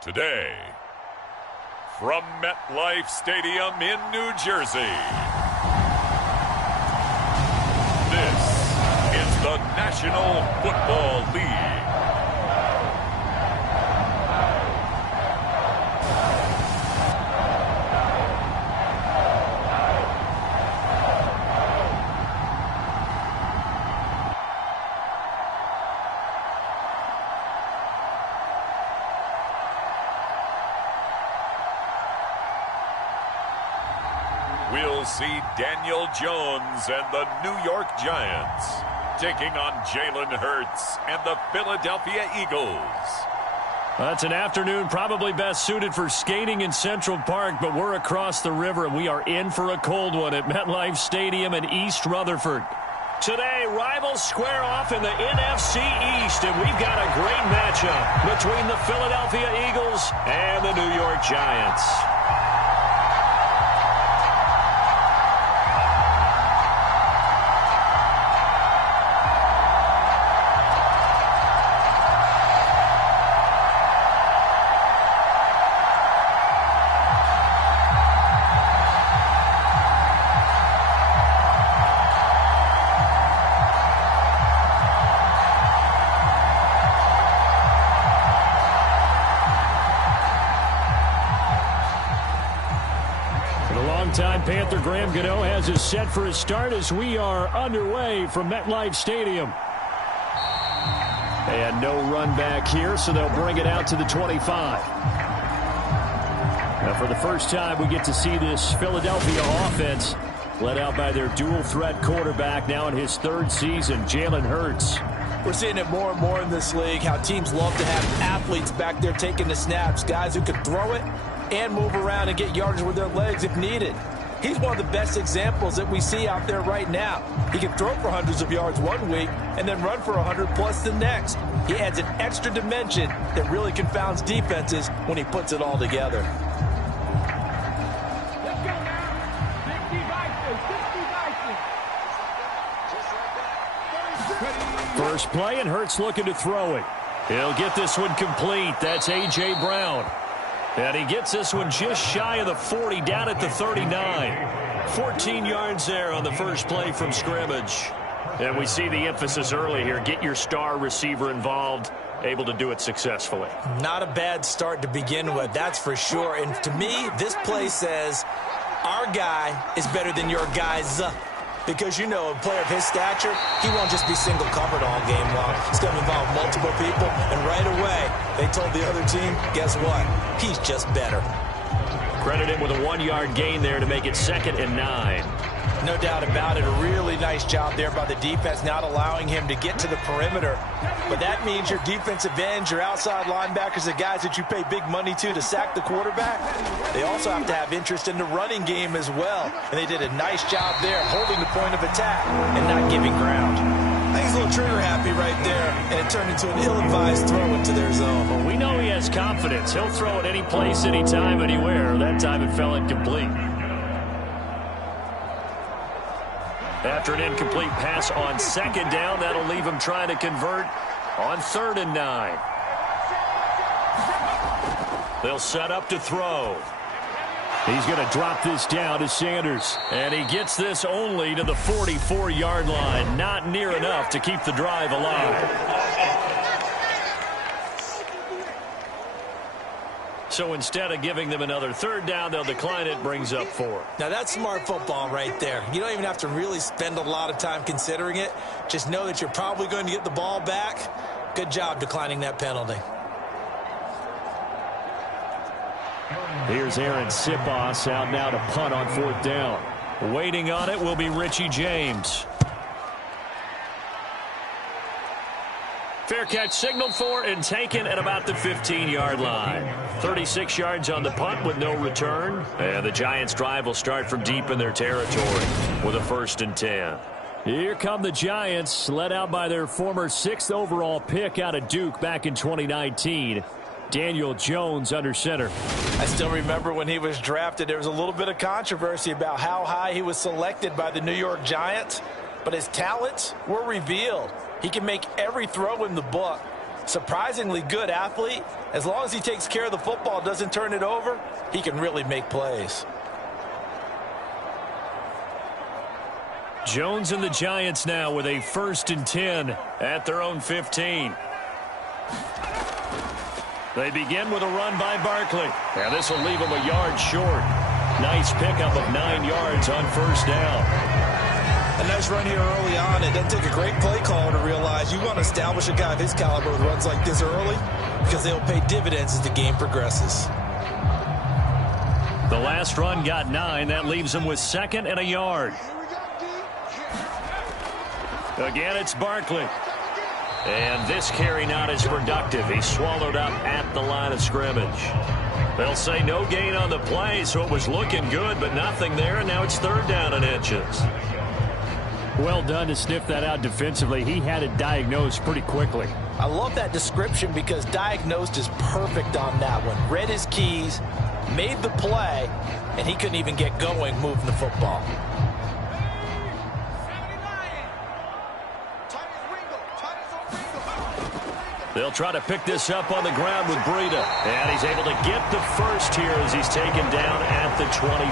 Today, from MetLife Stadium in New Jersey, this is the National Football League. We'll see Daniel Jones and the New York Giants taking on Jalen Hurts and the Philadelphia Eagles. It's an afternoon probably best suited for skating in Central Park, but we're across the river and we are in for a cold one at MetLife Stadium in East Rutherford. Today, rivals square off in the NFC East, and we've got a great matchup between the Philadelphia Eagles and the New York Giants. Time Panther Graham Gano has us set for his start as we are underway from MetLife Stadium. And no run back here, so they'll bring it out to the 25. Now for the first time, we get to see this Philadelphia offense led out by their dual threat quarterback now in his third season, Jalen Hurts. We're seeing it more and more in this league, how teams love to have athletes back there taking the snaps, guys who can throw it and move around and get yardage with their legs if needed. He's one of the best examples that we see out there right now. He can throw for hundreds of yards one week and then run for 100+ the next. He adds an extra dimension that really confounds defenses when he puts it all together. First play, and Hurts looking to throw it. He'll get this one complete. That's A.J. Brown. And he gets this one just shy of the 40, down at the 39. 14 yards there on the first play from scrimmage. And we see the emphasis early here. Get your star receiver involved, able to do it successfully. Not a bad start to begin with, that's for sure. And to me, this play says our guy is better than your guys. Because, you know, a player of his stature, he won't just be single covered all game long. He's going to involve multiple people, and right away, they told the other team, guess what? He's just better. Credit him with a 1-yard gain there to make it 2nd and 9. No doubt about it. A really nice job there by the defense, not allowing him to get to the perimeter. But that means your defensive ends, your outside linebackers, the guys that you pay big money to sack the quarterback, they also have to have interest in the running game as well. And they did a nice job there holding the point of attack and not giving ground. I think he's a little trigger happy right there, and it turned into an ill-advised throw into their zone. Well, we know he has confidence. He'll throw it any place, anytime, anywhere. That time it fell incomplete. After an incomplete pass on 2nd down, that'll leave him trying to convert on 3rd and 9. They'll set up to throw. He's going to drop this down to Sanders. And he gets this only to the 44-yard line. Not near enough to keep the drive alive. So instead of giving them another 3rd down, they'll decline it, brings up 4. Now that's smart football right there. You don't even have to really spend a lot of time considering it. Just know that you're probably going to get the ball back. Good job declining that penalty. Here's Aaron Sipos out now to punt on 4th down. Waiting on it will be Richie James. Fair catch signaled for and taken at about the 15-yard line. 36 yards on the punt with no return. And the Giants' drive will start from deep in their territory with a 1st and 10. Here come the Giants, led out by their former 6th overall pick out of Duke back in 2019. Daniel Jones under center. I still remember when he was drafted, there was a little bit of controversy about how high he was selected by the New York Giants, but his talents were revealed. He can make every throw in the book. Surprisingly good athlete. As long as he takes care of the football, doesn't turn it over, he can really make plays. Jones and the Giants now with a 1st and 10 at their own 15. They begin with a run by Barkley. And this will leave him a yard short. Nice pickup of 9 yards on 1st down. A nice run here early on. It doesn't take a great play caller to realize you want to establish a guy of his caliber with runs like this early because they'll pay dividends as the game progresses. The last run got 9. That leaves him with 2nd and a yard. Again, it's Barkley. And this carry not as productive. He's swallowed up at the line of scrimmage. They'll say no gain on the play, so it was looking good, but nothing there, and now it's 3rd down and inches. Well done to sniff that out defensively. He had it diagnosed pretty quickly. I love that description because diagnosed is perfect on that one. Read his keys, made the play, and he couldn't even get going moving the football. They'll try to pick this up on the ground with Breida. And he's able to get the first here as he's taken down at the 25.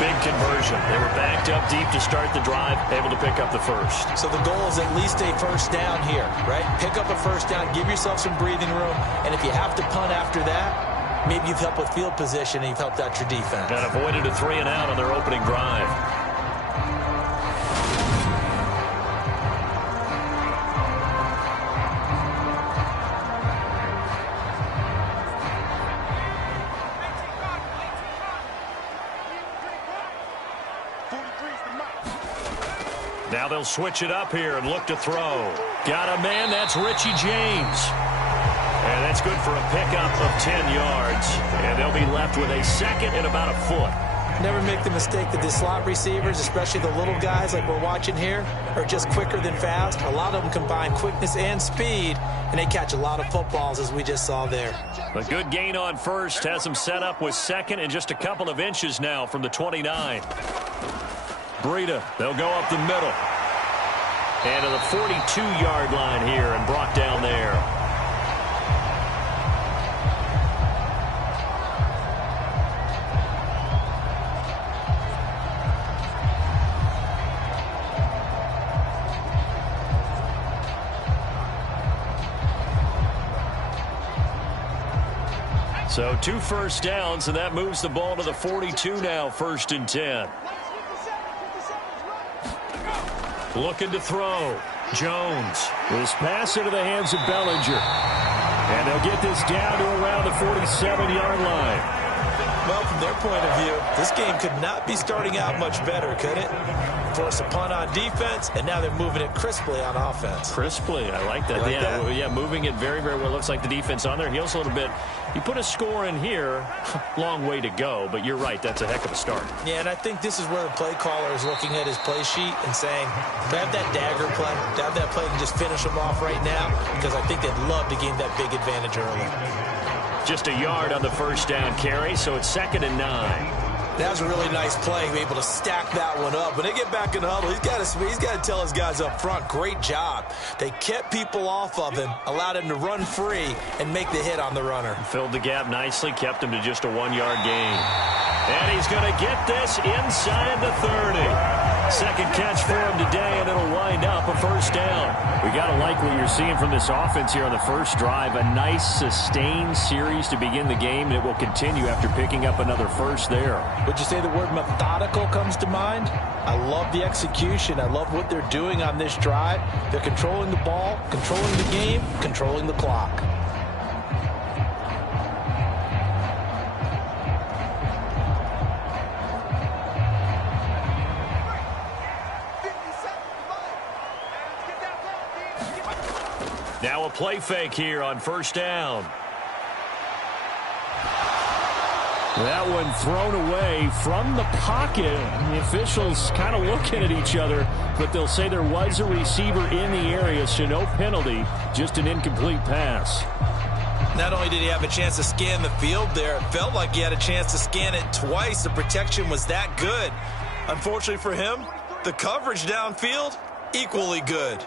Big conversion. They were backed up deep to start the drive, able to pick up the first. So the goal is at least a 1st down here, right? Pick up a 1st down, give yourself some breathing room, and if you have to punt after that, maybe you've helped with field position and you've helped out your defense. And avoided a 3 and out on their opening drive. Now they'll switch it up here and look to throw. Got a man, that's Richie James. And that's good for a pickup of 10 yards. And they'll be left with a 2nd and about a foot. Never make the mistake that the slot receivers, especially the little guys like we're watching here, are just quicker than fast. A lot of them combine quickness and speed, and they catch a lot of footballs as we just saw there. A good gain on 1st has them set up with 2nd and just a couple of inches now from the 29. Breida, they'll go up the middle. And to the 42-yard line here and brought down there. So 2 first downs, and that moves the ball to the 42 now, 1st and 10. Looking to throw. Jones. This pass into the hands of Bellinger. And they'll get this down to around the 47-yard line. Well, from their point of view, this game could not be starting out much better, could it? Force a punt on defense, and now they're moving it crisply on offense. Crisply, I like that. You like that? Yeah, moving it very, very well. Looks like the defense on their heels a little bit. You put a score in here, long way to go, but you're right, that's a heck of a start. Yeah, and I think this is where the play caller is looking at his play sheet and saying, to have that dagger play, to have that play and just finish them off right now, because I think they'd love to gain that big advantage early. Just a yard on the 1st down carry, so it's 2nd and 9. That was a really nice play, able to stack that one up. When they get back in the huddle, he's got to tell his guys up front, great job. They kept people off of him, allowed him to run free, and make the hit on the runner. Filled the gap nicely, kept him to just a 1-yard gain. And he's going to get this inside the 30. Second catch for him today, and it'll wind up a 1st down. We got to like what you're seeing from this offense here on the first drive. A nice, sustained series to begin the game, and it will continue after picking up another first there. Would you say the word methodical comes to mind? I love the execution. I love what they're doing on this drive. They're controlling the ball, controlling the game, controlling the clock. Now a play fake here on 1st down. That one thrown away from the pocket. The officials kind of looking at each other, but they'll say there was a receiver in the area, so no penalty, just an incomplete pass. Not only did he have a chance to scan the field there, it felt like he had a chance to scan it twice. The protection was that good. Unfortunately for him, the coverage downfield, equally good.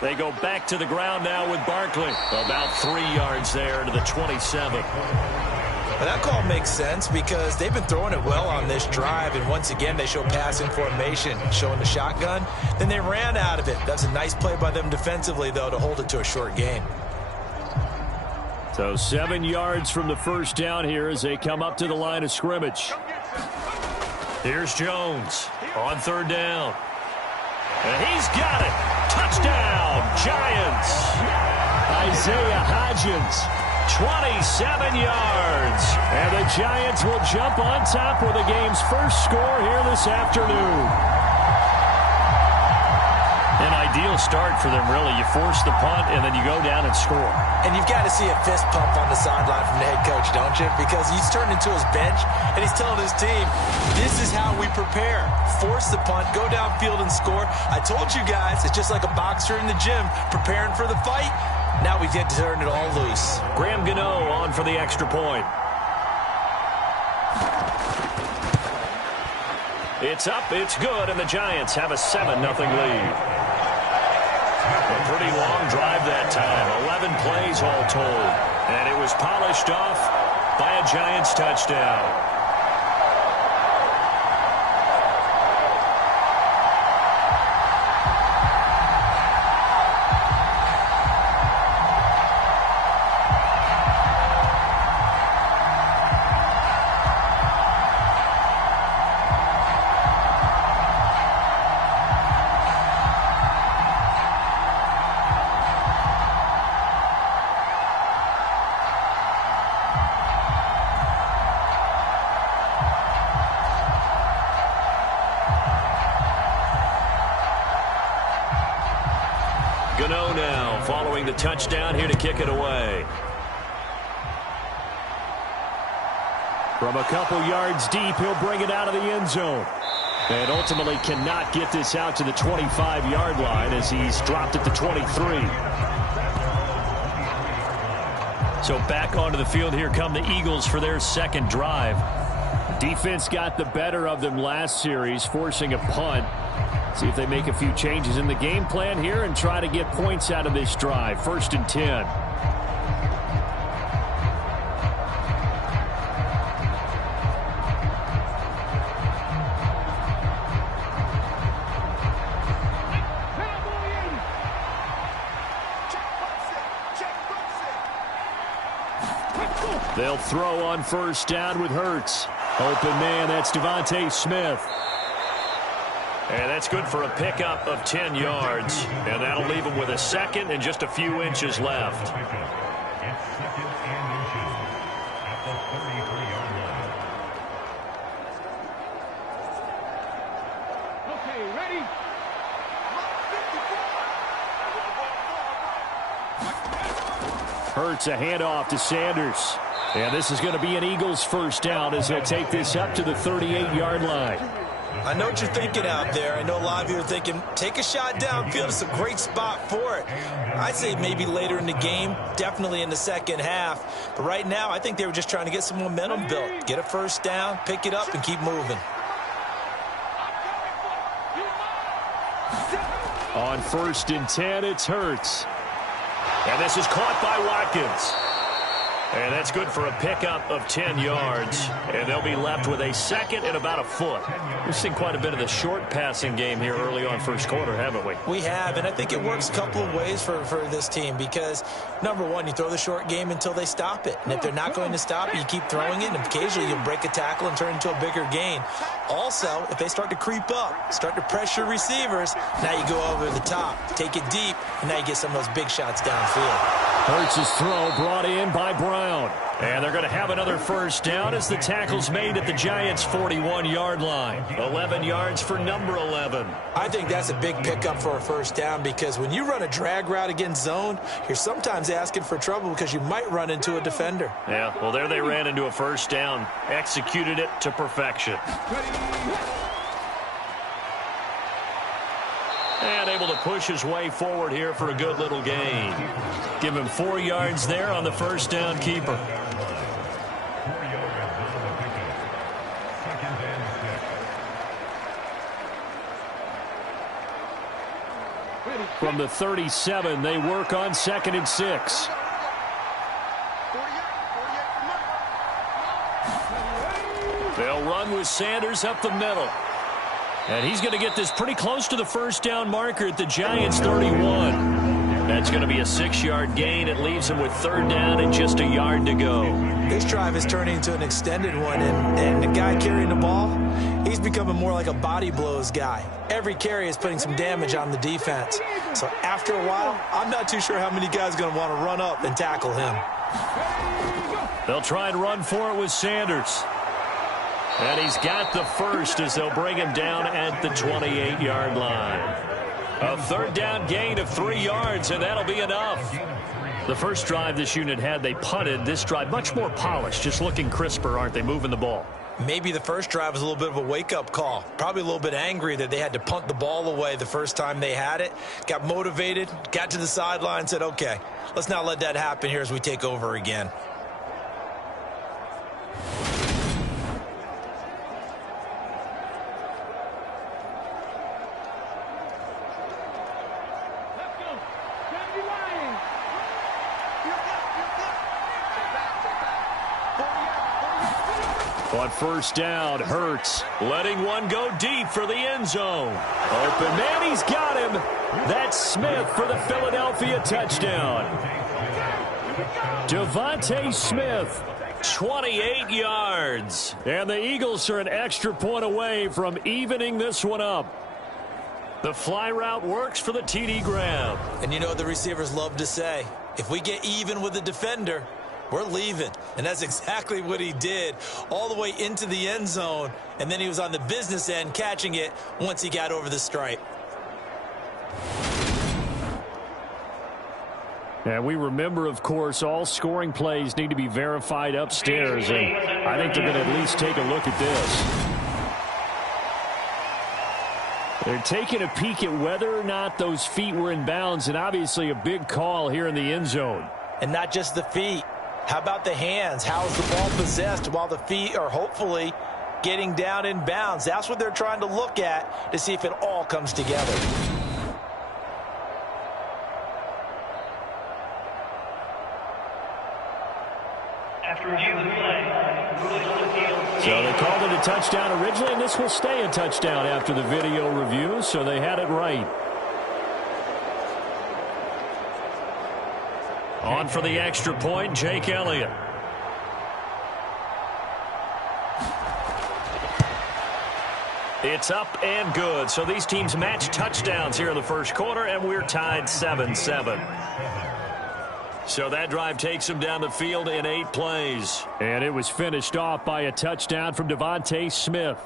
They go back to the ground now with Barkley. About 3 yards there to the 27. Well, that call makes sense because they've been throwing it well on this drive, and once again they show passing formation, showing the shotgun. Then they ran out of it. That's a nice play by them defensively, though, to hold it to a short gain. So 7 yards from the first down here as they come up to the line of scrimmage. Here's Jones on 3rd down. And he's got it. Touchdown, Giants. Isaiah Hodgins. 27 yards. And the Giants will jump on top with the game's first score here this afternoon. An ideal start for them, really. You force the punt, and then you go down and score. And you've got to see a fist pump on the sideline from the head coach, don't you? Because he's turned into his bench, and he's telling his team, this is how we prepare. Force the punt, go downfield and score. I told you guys, it's just like a boxer in the gym preparing for the fight. Now we get to turn it all loose. Graham Gano on for the extra point. It's up, it's good, and the Giants have a 7-0 lead. A pretty long drive that time, 11 plays all told. And it was polished off by a Giants touchdown. Gano now following the touchdown here to kick it away. From a couple yards deep, he'll bring it out of the end zone. And ultimately cannot get this out to the 25-yard line as he's dropped at the 23. So back onto the field, here come the Eagles for their second drive. Defense got the better of them last series, forcing a punt. See if they make a few changes in the game plan here and try to get points out of this drive. 1st and 10. They'll throw on 1st down with Hurts. Open man, that's Devontae Smith. And that's good for a pickup of 10 yards. And that'll leave him with a second and just a few inches left. Okay, ready? Hurts a handoff to Sanders. And this is going to be an Eagles 1st down as they'll take this up to the 38-yard line. I know what you're thinking out there. I know a lot of you are thinking, take a shot downfield. It's a great spot for it. I'd say maybe later in the game, definitely in the second half. But right now, I think they were just trying to get some momentum built. Get a 1st down, pick it up, and keep moving. On 1st and 10, it's Hurts. And this is caught by Watkins. And that's good for a pickup of 10 yards. And they'll be left with a second and about a foot. We've seen quite a bit of the short passing game here early on 1st quarter, haven't we? We have, and I think it works a couple of ways for this team because, number one, you throw the short game until they stop it. And if they're not going to stop it, you keep throwing it, and occasionally you'll break a tackle and turn it into a bigger gain. Also, if they start to creep up, start to pressure receivers, now you go over the top, take it deep, and now you get some of those big shots downfield. Hurts' throw brought in by Brown. And they're going to have another 1st down as the tackle's made at the Giants' 41-yard line. 11 yards for number 11. I think that's a big pickup for a 1st down because when you run a drag route against zone, you're sometimes asking for trouble because you might run into a defender. Yeah, well, there they ran into a 1st down. Executed it to perfection. And able to push his way forward here for a good little gain. Give him 4 yards there on the 1st down keeper. From the 37, they work on 2nd and 6. They'll run with Sanders up the middle. And he's going to get this pretty close to the first down marker at the Giants' 31. That's going to be a 6-yard gain. It leaves him with 3rd down and just a yard to go. This drive is turning into an extended one, and the guy carrying the ball, he's becoming more like a body blows guy. Every carry is putting some damage on the defense. So after a while, I'm not too sure how many guys are going to want to run up and tackle him. They'll try and run for it with Sanders. And he's got the first as they'll bring him down at the 28-yard line. A 3rd down gain of 3 yards, and that'll be enough. The first drive this unit had, they punted. This drive, much more polished, just looking crisper, aren't they, moving the ball? Maybe the first drive was a little bit of a wake-up call. Probably a little bit angry that they had to punt the ball away the first time they had it. Got motivated, got to the sideline, said, okay, let's not let that happen here as we take over again. On first down, Hurts letting one go deep for the end zone. Open man, he's got him. That's Smith for the Philadelphia touchdown. Devontae Smith, 28 yards. And the Eagles are an extra point away from evening this one up. The fly route works for the TD grab. And you know what the receivers love to say? If we get even with the defender, we're leaving. And that's exactly what he did, all the way into the end zone. And then he was on the business end catching it once he got over the stripe. And we remember, of course, all scoring plays need to be verified upstairs. And I think they're going to at least take a look at this. They're taking a peek at whether or not those feet were in bounds, and obviously a big call here in the end zone. And not just the feet. How about the hands? How is the ball possessed while the feet are hopefully getting down in bounds? That's what they're trying to look at to see if it all comes together. After review of the play, rulings on the field. So they called it a touchdown originally, and this will stay a touchdown after the video review, so they had it right. On for the extra point, Jake Elliott. It's up and good. So these teams match touchdowns here in the first quarter, and we're tied 7-7. So that drive takes them down the field in 8 plays. And it was finished off by a touchdown from Devontae Smith.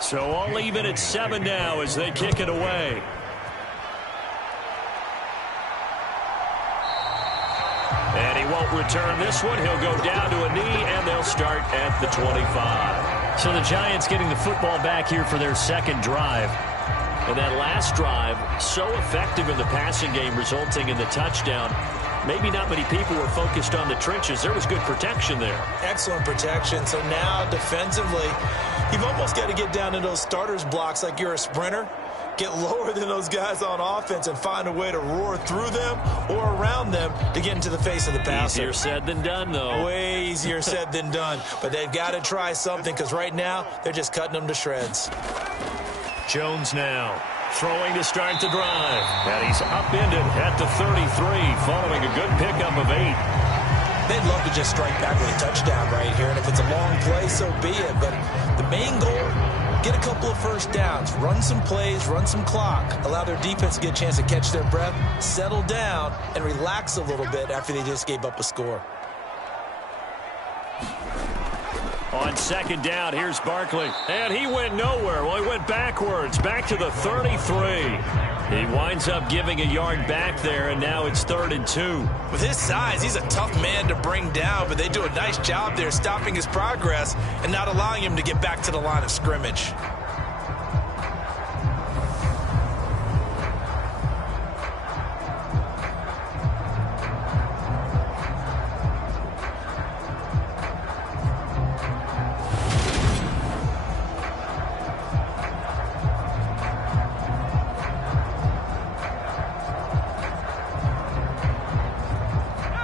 So all even at 7 now as they kick it away. And he won't return this one. He'll go down to a knee, and they'll start at the 25. So the Giants getting the football back here for their second drive. And that last drive, so effective in the passing game, resulting in the touchdown. Maybe not many people were focused on the trenches. There was good protection there. Excellent protection. So now defensively, you've almost got to get down to those starters blocks like you're a sprinter. Get lower than those guys on offense and find a way to roar through them or around them to get into the face of the passer. Easier said than done, though. Way easier said than done. But they've got to try something because right now they're just cutting them to shreds. Jones now throwing to start the drive. And he's upended at the 33 following a good pickup of 8. They'd love to just strike back with a touchdown right here. And if it's a long play, so be it. But the main goal, get a couple of first downs, run some plays, run some clock, allow their defense to get a chance to catch their breath, settle down, and relax a little bit after they just gave up a score. On second down, here's Barkley. And he went nowhere. Well, he went backwards, back to the 33. He winds up giving a yard back there, and now it's 3rd and 2. With his size, he's a tough man to bring down, but they do a nice job there stopping his progress and not allowing him to get back to the line of scrimmage.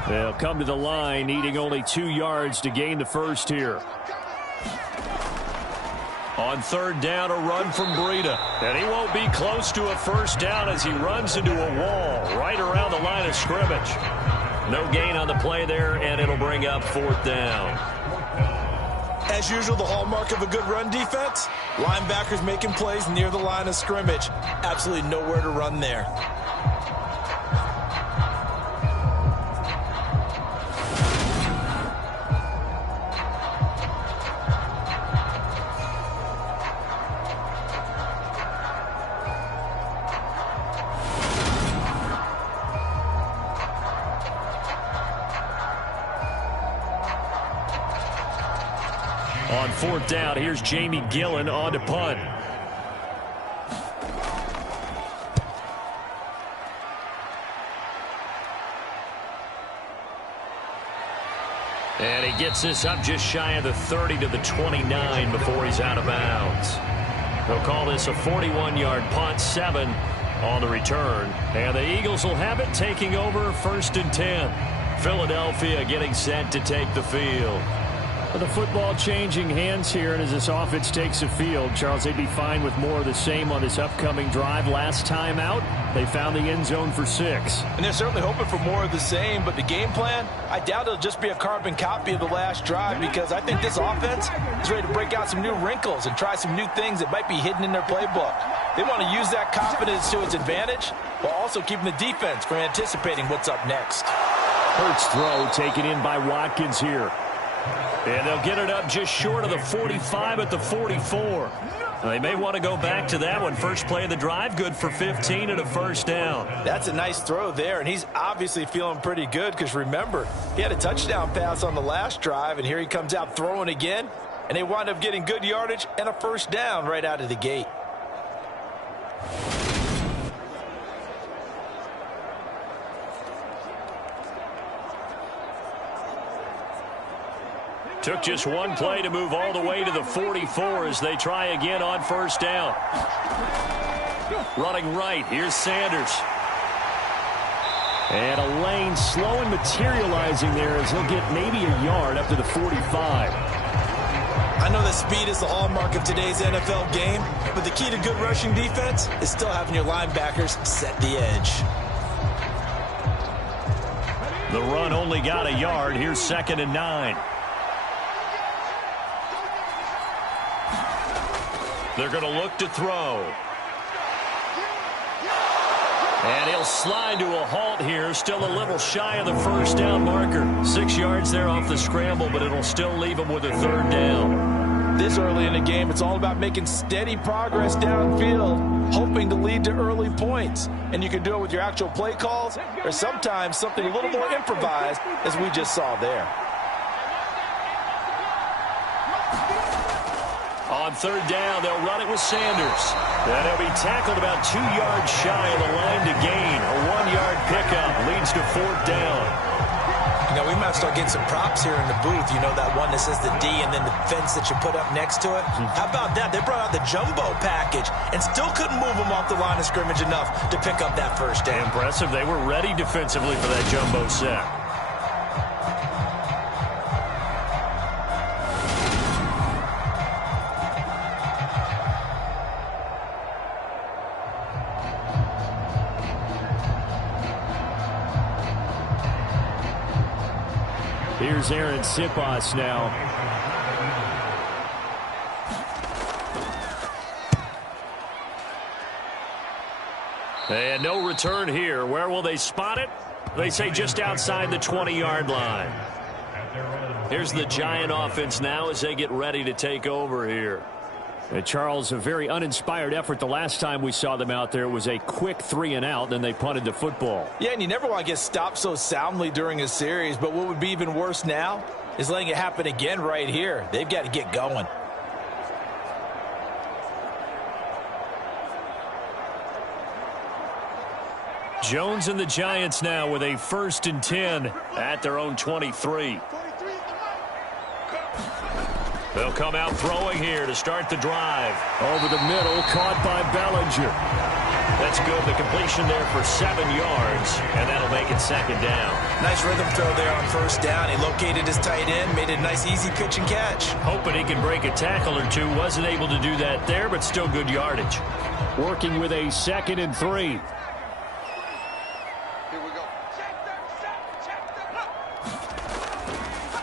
They'll come to the line, needing only 2 yards to gain the first here. On 3rd down, a run from Breida. And he won't be close to a first down as he runs into a wall right around the line of scrimmage. No gain on the play there, and it'll bring up 4th down. As usual, the hallmark of a good run defense, linebackers making plays near the line of scrimmage. Absolutely nowhere to run there. On 4th down, here's Jamie Gillen on to punt. And he gets this up just shy of the 30 to the 29 before he's out of bounds. They'll call this a 41-yard punt, 7 on the return. And the Eagles will have it, taking over 1st and 10. Philadelphia getting set to take the field. The football changing hands here, and as this offense takes the field, Charles, they'd be fine with more of the same on this upcoming drive. Last time out, they found the end zone for 6. And they're certainly hoping for more of the same, but the game plan, I doubt it'll just be a carbon copy of the last drive, because I think this offense is ready to break out some new wrinkles and try some new things that might be hidden in their playbook. They want to use that confidence to its advantage while also keeping the defense from anticipating what's up next. Hurts throw taken in by Watkins here. And they'll get it up just short of the 45 at the 44. They may want to go back to that one. First play of the drive, good for 15 and a first down. That's a nice throw there, and he's obviously feeling pretty good because, remember, he had a touchdown pass on the last drive, and here he comes out throwing again, and they wind up getting good yardage and a first down right out of the gate. Took just one play to move all the way to the 44 as they try again on first down. Running right, here's Sanders. And a lane slow and materializing there as he'll get maybe a yard up to the 45. I know that speed is the hallmark of today's NFL game, but the key to good rushing defense is still having your linebackers set the edge. The run only got a yard. Here's 2nd and 9. They're going to look to throw. And he'll slide to a halt here. Still a little shy of the first down marker. 6 yards there off the scramble, but it'll still leave him with a 3rd down. This early in the game, it's all about making steady progress downfield, hoping to lead to early points. And you can do it with your actual play calls, or sometimes something a little more improvised, as we just saw there. On 3rd down, they'll run it with Sanders. And he'll be tackled about 2 yards shy of the line to gain. A 1-yard pickup leads to 4th down. You know, we might start getting some props here in the booth. You know, that one that says the D and then the fence that you put up next to it? How about that? They brought out the jumbo package and still couldn't move them off the line of scrimmage enough to pick up that first down. Impressive. They were ready defensively for that jumbo set. Here's Aaron Siposs now. And no return here. Where will they spot it? They say just outside the 20-yard line. Here's the Giant offense now as they get ready to take over here. Charles, a very uninspired effort the last time we saw them out there. It was a quick 3-and-out, then they punted the football. Yeah, and you never want to get stopped so soundly during a series, but what would be even worse now is letting it happen again right here. They've got to get going. Jones and the Giants now with a 1st and 10 at their own 23. They'll come out throwing here to start the drive. Over the middle, caught by Bellinger. That's good. The completion there for 7 yards, and that'll make it 2nd down. Nice rhythm throw there on 1st down. He located his tight end, made a nice easy pitch and catch. Hoping he can break a tackle or two. Wasn't able to do that there, but still good yardage. Working with a 2nd and 3.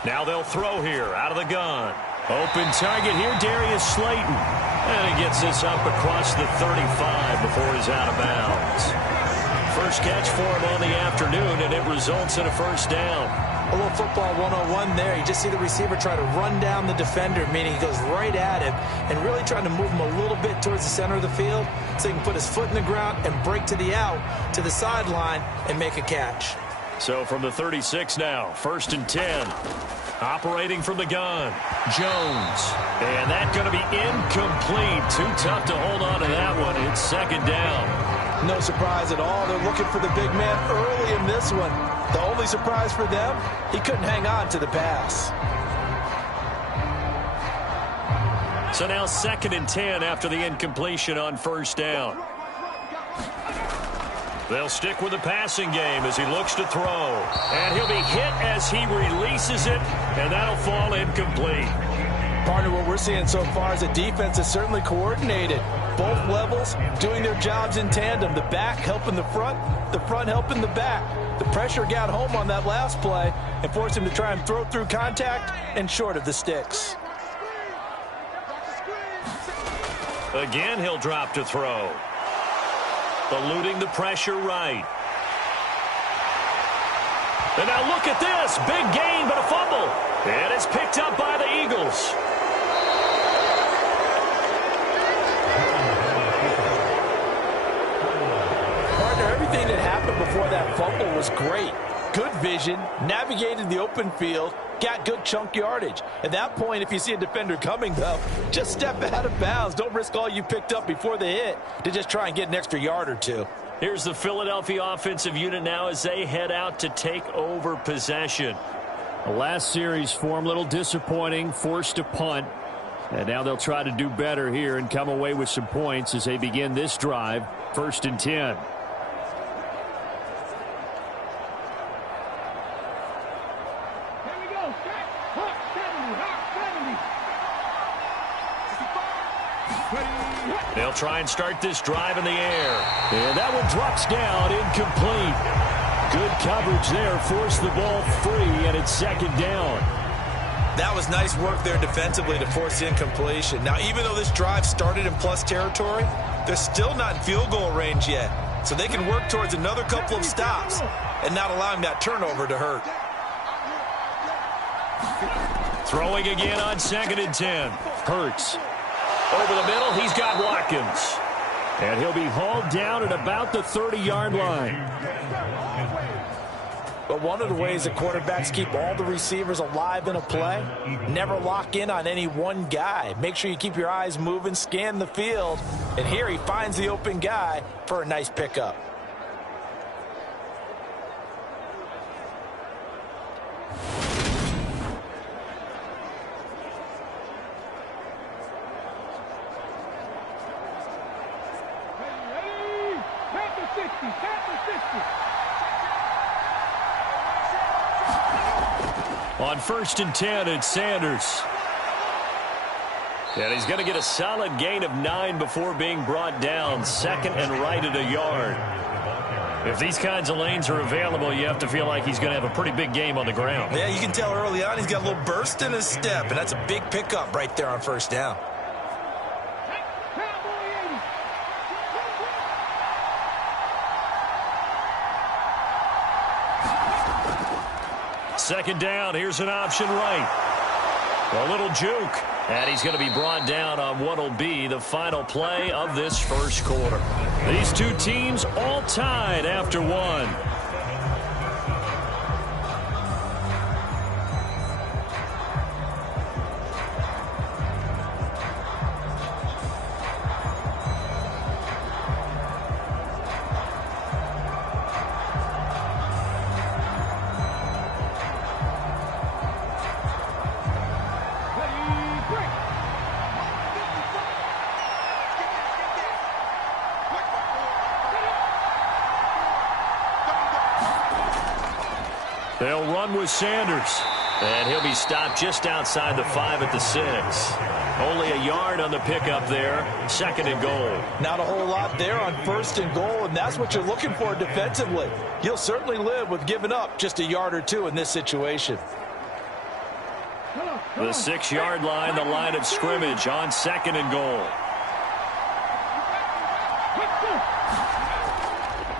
Now they'll throw here out of the gun. Open target here, Darius Slayton. And he gets this up across the 35 before he's out of bounds. First catch for him on the afternoon, and it results in a 1st down. A little football 101 there. You just see the receiver try to run down the defender, meaning he goes right at him and really trying to move him a little bit towards the center of the field so he can put his foot in the ground and break to the out, to the sideline, and make a catch. So from the 36 now, 1st and 10. Operating from the gun, Jones. And that's going to be incomplete. Too tough to hold on to that one. It's 2nd down. No surprise at all. They're looking for the big man early in this one. The only surprise for them, he couldn't hang on to the pass. So now 2nd and 10 after the incompletion on 1st down. They'll stick with the passing game as he looks to throw. And he'll be hit as he releases it, and that'll fall incomplete. Partner, what we're seeing so far is the defense is certainly coordinated. Both levels doing their jobs in tandem. The back helping the front helping the back. The pressure got home on that last play and forced him to try and throw through contact and short of the sticks. Again, he'll drop to throw. Eluding the pressure right. And now look at this. Big gain, but a fumble. And it's picked up by the Eagles. Partner, everything that happened before that fumble was great. Good vision, navigated the open field, got good chunk yardage. At that point, if you see a defender coming, though, just step out of bounds. Don't risk all you picked up before the hit to just try and get an extra yard or two. Here's the Philadelphia offensive unit now as they head out to take over possession. The last series for him, a little disappointing, forced to punt. And now they'll try to do better here and come away with some points as they begin this drive, 1st and 10. They'll try and start this drive in the air. And that one drops down, incomplete. Good coverage there, forced the ball free, and it's 2nd down. That was nice work there defensively to force the incompletion. Now, even though this drive started in plus territory, they're still not in field goal range yet. So they can work towards another couple of stops and not allowing that turnover to hurt. Throwing again on 2nd and 10. Hurts. Over the middle, he's got Watkins. And he'll be hauled down at about the 30-yard line. But one of the ways that quarterbacks keep all the receivers alive in a play, never lock in on any one guy. Make sure you keep your eyes moving, scan the field. And here he finds the open guy for a nice pickup. On 1st and 10, it's Sanders. And he's going to get a solid gain of 9 before being brought down. 2nd and right at a yard. If these kinds of lanes are available, you have to feel like he's going to have a pretty big game on the ground. Yeah, you can tell early on he's got a little burst in his step, and that's a big pickup right there on 1st down. Second down, here's an option right. A little juke. And he's going to be brought down on what will be the final play of this first quarter. These two teams all tied after one. They'll run with Sanders. And he'll be stopped just outside the 5 at the 6. Only a yard on the pickup there. Second and goal. Not a whole lot there on first and goal, and that's what you're looking for defensively. You'll certainly live with giving up just a yard or two in this situation. The 6-yard line, the line of scrimmage on second and goal.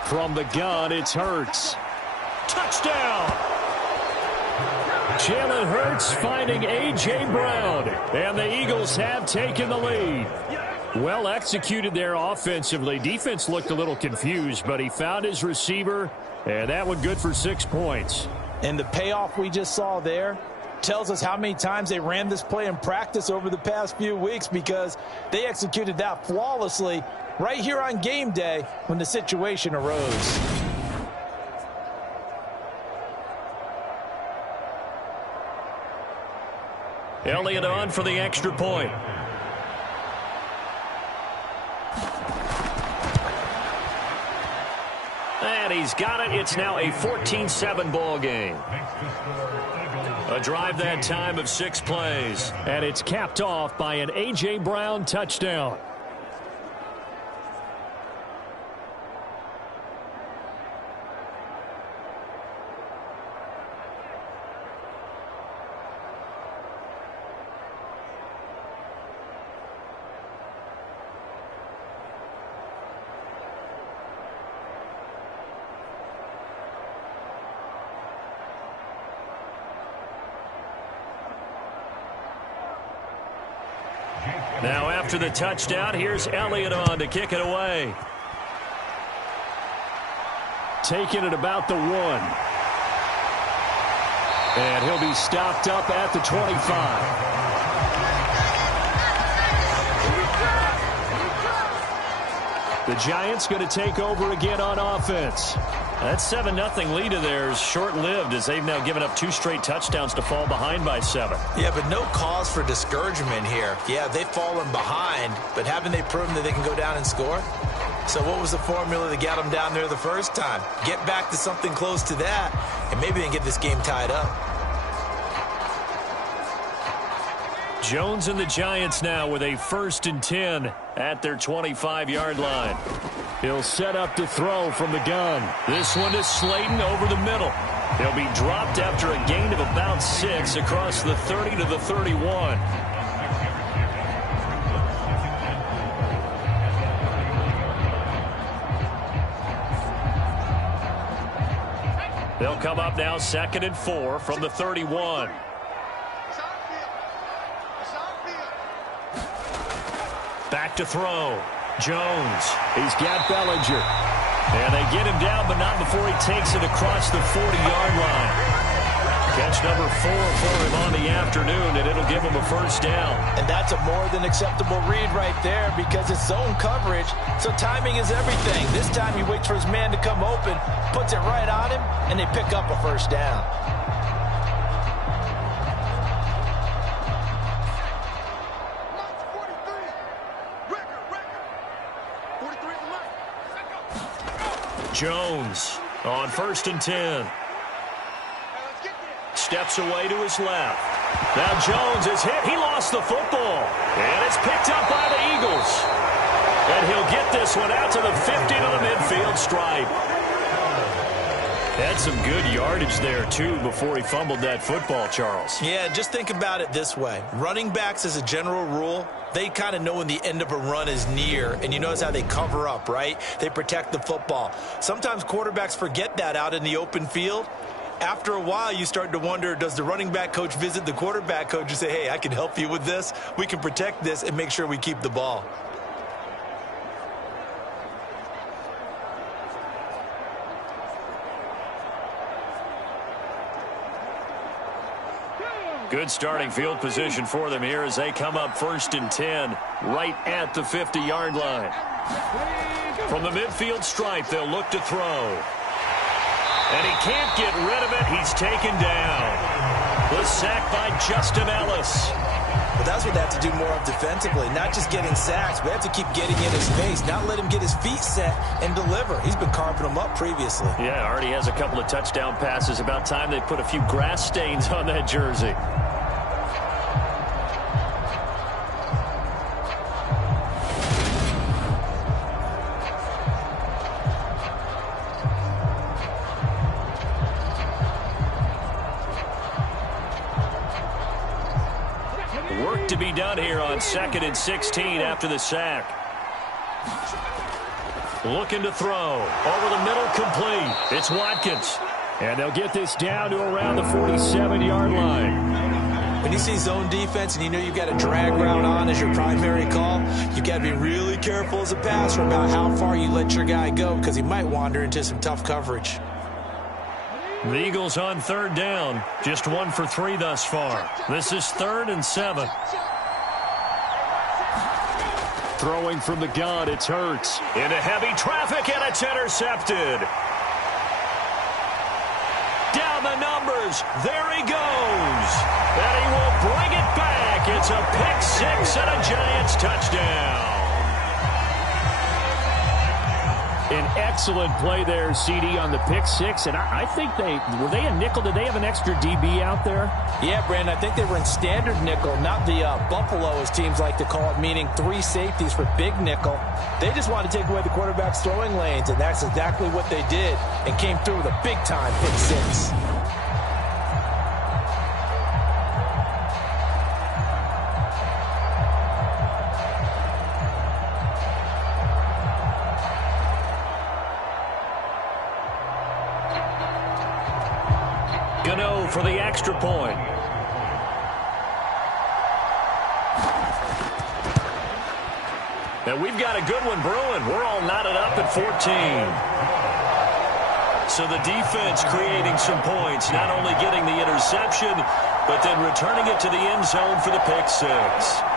From the gun, it's Hurts. Touchdown! Jalen Hurts finding A.J. Brown, and the Eagles have taken the lead. Well executed there offensively. Defense looked a little confused, but he found his receiver, and that one good for 6 points. And the payoff we just saw there tells us how many times they ran this play in practice over the past few weeks, because they executed that flawlessly right here on game day when the situation arose. Elliott on for the extra point. And he's got it. It's now a 14-7 ball game. A drive that time of 6 plays. And it's capped off by an A.J. Brown touchdown. Now after the touchdown, here's Elliott on to kick it away. Taking it about the 1. And he'll be stopped up at the 25. The Giants going to take over again on offense. That 7-0 lead of theirs short-lived, as they've now given up 2 straight touchdowns to fall behind by 7. Yeah, but no cause for discouragement here. Yeah, they've fallen behind, but haven't they proven that they can go down and score? So what was the formula that got them down there the first time? Get back to something close to that, and maybe they can get this game tied up. Jones and the Giants now with a 1st and 10 at their 25-yard line. He'll set up to throw from the gun. This one is Slayton over the middle. He'll be dropped after a gain of about 6 across the 30 to the 31. They'll come up now 2nd and 4 from the 31. Back to throw. Jones. He's got Bellinger. And they get him down, but not before he takes it across the 40-yard line. Catch number 4 for him on the afternoon, and it'll give him a 1st down. And that's a more than acceptable read right there, because it's zone coverage, so timing is everything. This time he waits for his man to come open, puts it right on him, and they pick up a 1st down. Jones on 1st and 10. Steps away to his left. Now Jones is hit. He lost the football. And it's picked up by the Eagles. And he'll get this one out to the 50 to the midfield stripe. Had some good yardage there, too, before he fumbled that football, Charles. Yeah, just think about it this way. Running backs, as a general rule, they kind of know when the end of a run is near, and you notice how they cover up, right? They protect the football. Sometimes quarterbacks forget that out in the open field, After a while, you start to wonder, does the running back coach visit the quarterback coach and say, hey, I can help you with this. We can protect this and make sure we keep the ball. Good starting field position for them here as they come up 1st and 10 right at the 50-yard line. From the midfield stripe, they'll look to throw. And he can't get rid of it. He's taken down. The sack by Justin Ellis. But that's what they have to do more of defensively. Not just getting sacks, but they have to keep getting in his face. Not let him get his feet set and deliver. He's been carving them up previously. Yeah, already has a couple of touchdown passes. About time they put a few grass stains on that jersey. Work to be done here on 2nd and 16 after the sack. Looking to throw. Over the middle, complete. It's Watkins. And they'll get this down to around the 47-yard line. When you see zone defense and you know you've got a drag route on as your primary call, you've got to be really careful as a passer about how far you let your guy go because he might wander into some tough coverage. The Eagles on 3rd down. Just 1 for 3 thus far. This is 3rd and 7. Throwing from the gun, it's Hurts. Into heavy traffic, and it's intercepted. Down the numbers. There he goes. And he will bring it back. It's a pick-6 and a Giants touchdown. An excellent play there, CD, on the pick-6. And I think were they a nickel? Did they have an extra DB out there? Yeah, Brandon, I think they were in standard nickel, not the Buffalo, as teams like to call it, meaning 3 safeties for big nickel. They just wanted to take away the quarterback's throwing lanes, and that's exactly what they did and came through with a big-time pick-6. For the extra point. And we've got a good one brewing. We're all knotted up at 14. So the defense creating some points, not only getting the interception, but then returning it to the end zone for the pick-6.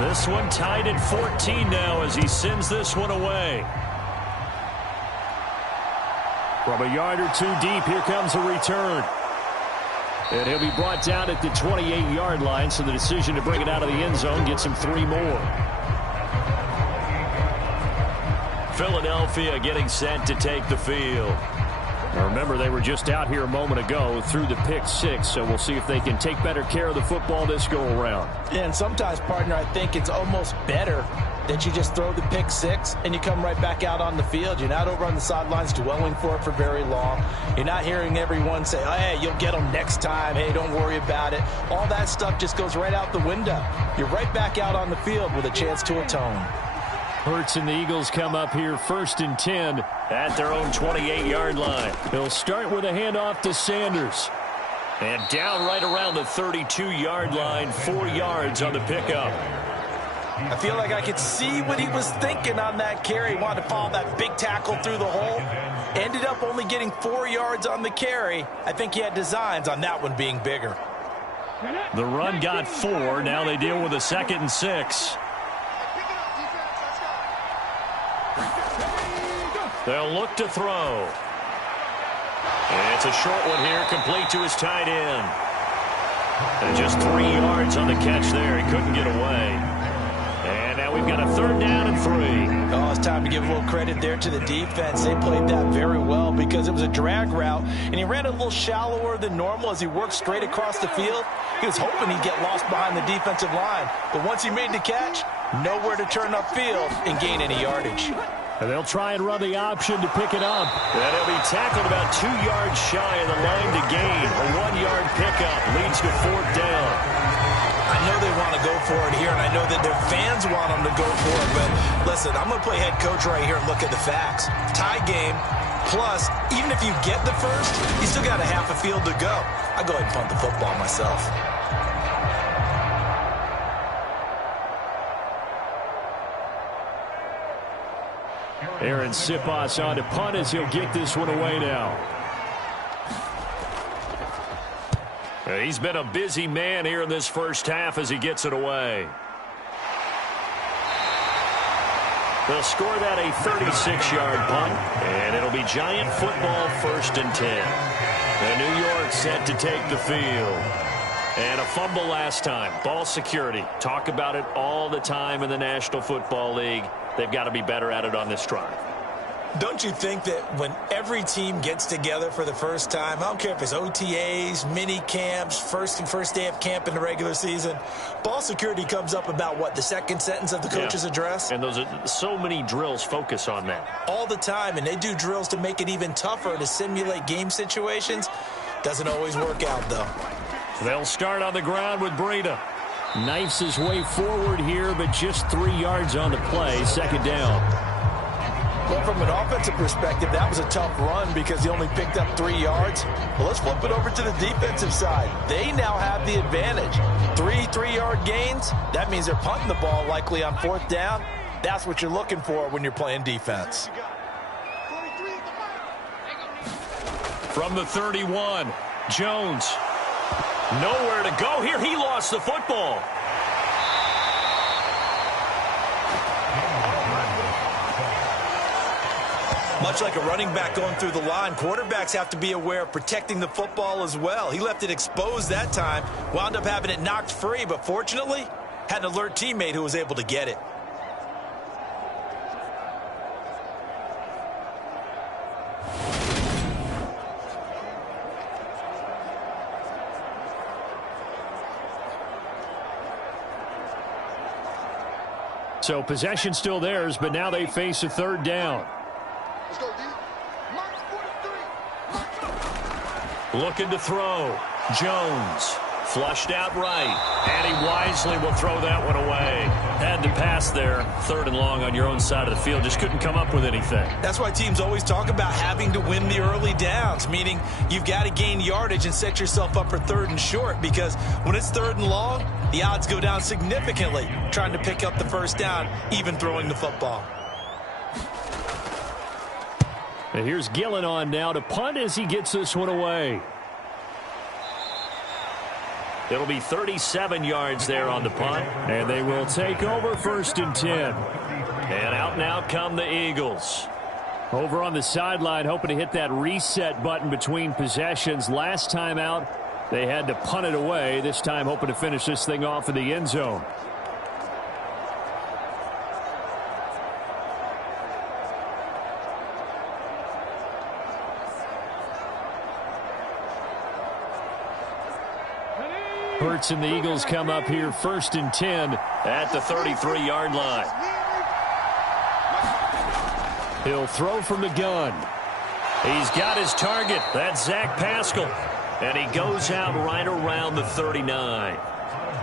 This one tied at 14 now as he sends this one away. From a yard or 2 deep, here comes a return. And he'll be brought down at the 28-yard line, so the decision to bring it out of the end zone gets him 3 more. Philadelphia getting set to take the field. Now remember, they were just out here a moment ago through the pick-6, so we'll see if they can take better care of the football this go-around. Yeah, and sometimes, partner, I think it's almost better that you just throw the pick-6 and you come right back out on the field. You're not over on the sidelines dwelling for it for very long. You're not hearing everyone say, oh, hey, you'll get them next time. Hey, don't worry about it. All that stuff just goes right out the window. You're right back out on the field with a chance to atone. Hurts and the Eagles come up here 1st and 10 at their own 28-yard line. They'll start with a handoff to Sanders. And down right around the 32-yard line, 4 yards on the pickup. I feel like I could see what he was thinking on that carry. He wanted to follow that big tackle through the hole. Ended up only getting 4 yards on the carry. I think he had designs on that one being bigger. The run got 4. Now they deal with a 2nd and 6. They'll look to throw. And it's a short one here, complete to his tight end. And just 3 yards on the catch there. He couldn't get away. And now we've got a 3rd down and 3. Oh, it's time to give a little credit there to the defense. They played that very well because it was a drag route, and he ran a little shallower than normal as he worked straight across the field. He was hoping he'd get lost behind the defensive line, but once he made the catch, nowhere to turn upfield and gain any yardage. And they'll try and run the option to pick it up. And he'll be tackled about 2 yards shy of the line to gain. A 1-yard pickup leads to 4th down. I know they want to go for it here, and I know that their fans want them to go for it, but listen, I'm going to play head coach right here and look at the facts. Tie game, plus, even if you get the first, you still got a half a field to go. I'll go ahead and punt the football myself. Aaron Siposs on to punt as he'll get this one away now. He's been a busy man here in this first half as he gets it away. They'll score that a 36-yard punt, and it'll be Giant football 1st and 10. And New York set to take the field. And a fumble last time. Ball security. Talk about it all the time in the National Football League. They've got to be better at it on this drive. Don't you think that when every team gets together for the first time, I don't care if it's OTAs, mini camps, first day of camp in the regular season, ball security comes up about what, the second sentence of the coach's address? And those are so many drills focus on that. All the time, and they do drills to make it even tougher to simulate game situations. Doesn't always work out, though. They'll start on the ground with Breida. Knifes his way forward here, but just 3 yards on the play. 2nd down. Well, from an offensive perspective, that was a tough run because he only picked up 3 yards. Well, let's flip it over to the defensive side. They now have the advantage. 3-3-yard gains. That means they're punting the ball likely on 4th down. That's what you're looking for when you're playing defense. From the 31, Jones. Nowhere to go here. He lost the football. Much like a running back going through the line, quarterbacks have to be aware of protecting the football as well. He left it exposed that time, wound up having it knocked free, but fortunately, had an alert teammate who was able to get it. So possession still theirs, but now they face a 3rd down. Looking to throw. Jones flushed out right, and he wisely will throw that one away. Had to pass there. 3rd and long on your own side of the field. Just couldn't come up with anything. That's why teams always talk about having to win the early downs, meaning you've got to gain yardage and set yourself up for 3rd and short, because when it's 3rd and long, the odds go down significantly trying to pick up the 1st down, even throwing the football. And here's Gillen on now to punt as he gets this one away. It'll be 37 yards there on the punt. And they will take over 1st and 10. And out now come the Eagles. Over on the sideline, hoping to hit that reset button between possessions. Last time out, they had to punt it away. This time hoping to finish this thing off in the end zone. Hurts and the Eagles come up here 1st and 10 at the 33-yard line. He'll throw from the gun. He's got his target. That's Zach Pascal. And he goes out right around the 39.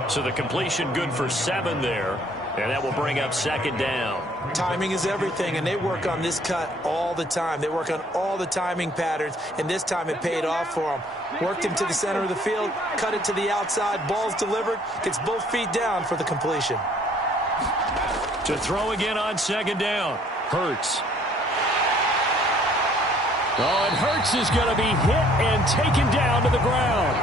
So the completion good for 7 there. And that will bring up 2nd down. Timing is everything, and they work on this cut all the time. They work on all the timing patterns, and this time it paid off for them. Worked him to the center of the field, cut it to the outside, ball's delivered, gets both feet down for the completion. To throw again on 2nd down. Hurts. Oh, and Hurts is going to be hit and taken down to the ground.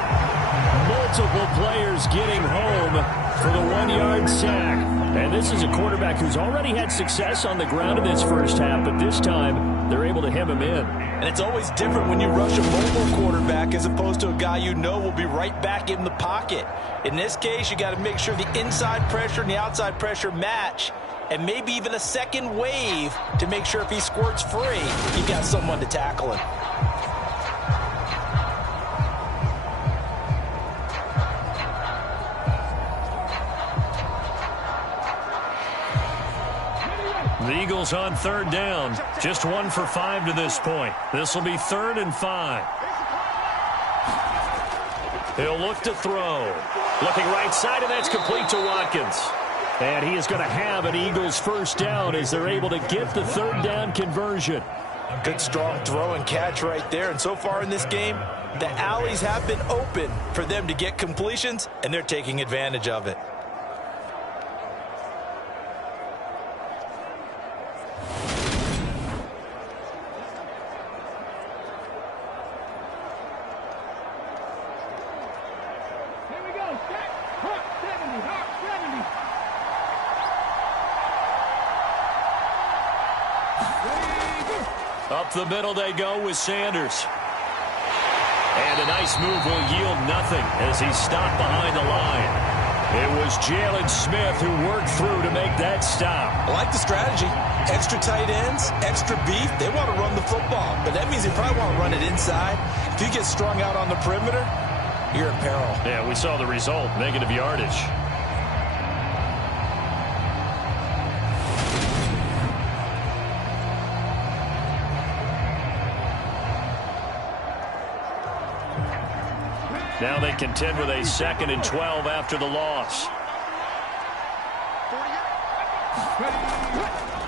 Multiple players getting home for the 1-yard sack. And this is a quarterback who's already had success on the ground in this first half, but this time they're able to hem him in. And it's always different when you rush a mobile quarterback as opposed to a guy you know will be right back in the pocket. In this case, you got to make sure the inside pressure and the outside pressure match. and maybe even a second wave to make sure if he squirts free, he got someone to tackle him. The Eagles on third down. Just 1 for 5 to this point. This will be 3rd and 5. He'll look to throw. Looking right side, and that's complete to Watkins. And he is going to have an Eagles first down as they're able to get the third down conversion. Good, strong throw and catch right there. And so far in this game, the alleys have been open for them to get completions, and they're taking advantage of it. Up the middle they go with Sanders. And a nice move will yield nothing as he's stopped behind the line. It was Jalen Smith who worked through to make that stop. I like the strategy. Extra tight ends, extra beef. They want to run the football, but that means they probably want to run it inside. If you get strung out on the perimeter, you're in peril. Yeah, we saw the result, negative yardage. Now they contend with a 2nd and 12 after the loss.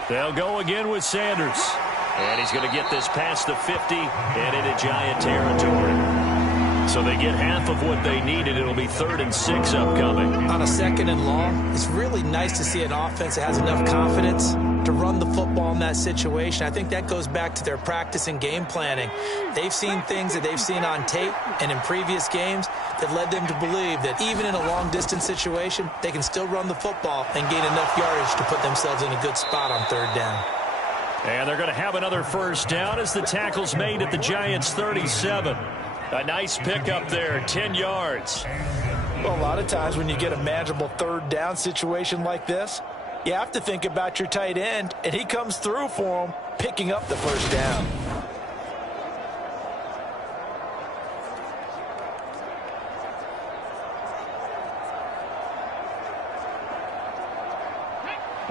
They'll go again with Sanders. And he's going to get this past the 50 and into Giant territory. So they get half of what they needed. It'll be 3rd and 6 upcoming. On a 2nd and long, it's really nice to see an offense that has enough confidence to run the football in that situation. I think that goes back to their practice and game planning. They've seen things that they've seen on tape and in previous games that led them to believe that even in a long-distance situation, they can still run the football and gain enough yardage to put themselves in a good spot on 3rd down. And they're going to have another first down as the tackle's made at the Giants' 37. A nice pickup there, 10 yards. Well, a lot of times when you get a manageable 3rd down situation like this, you have to think about your tight end, and he comes through for him, picking up the first down.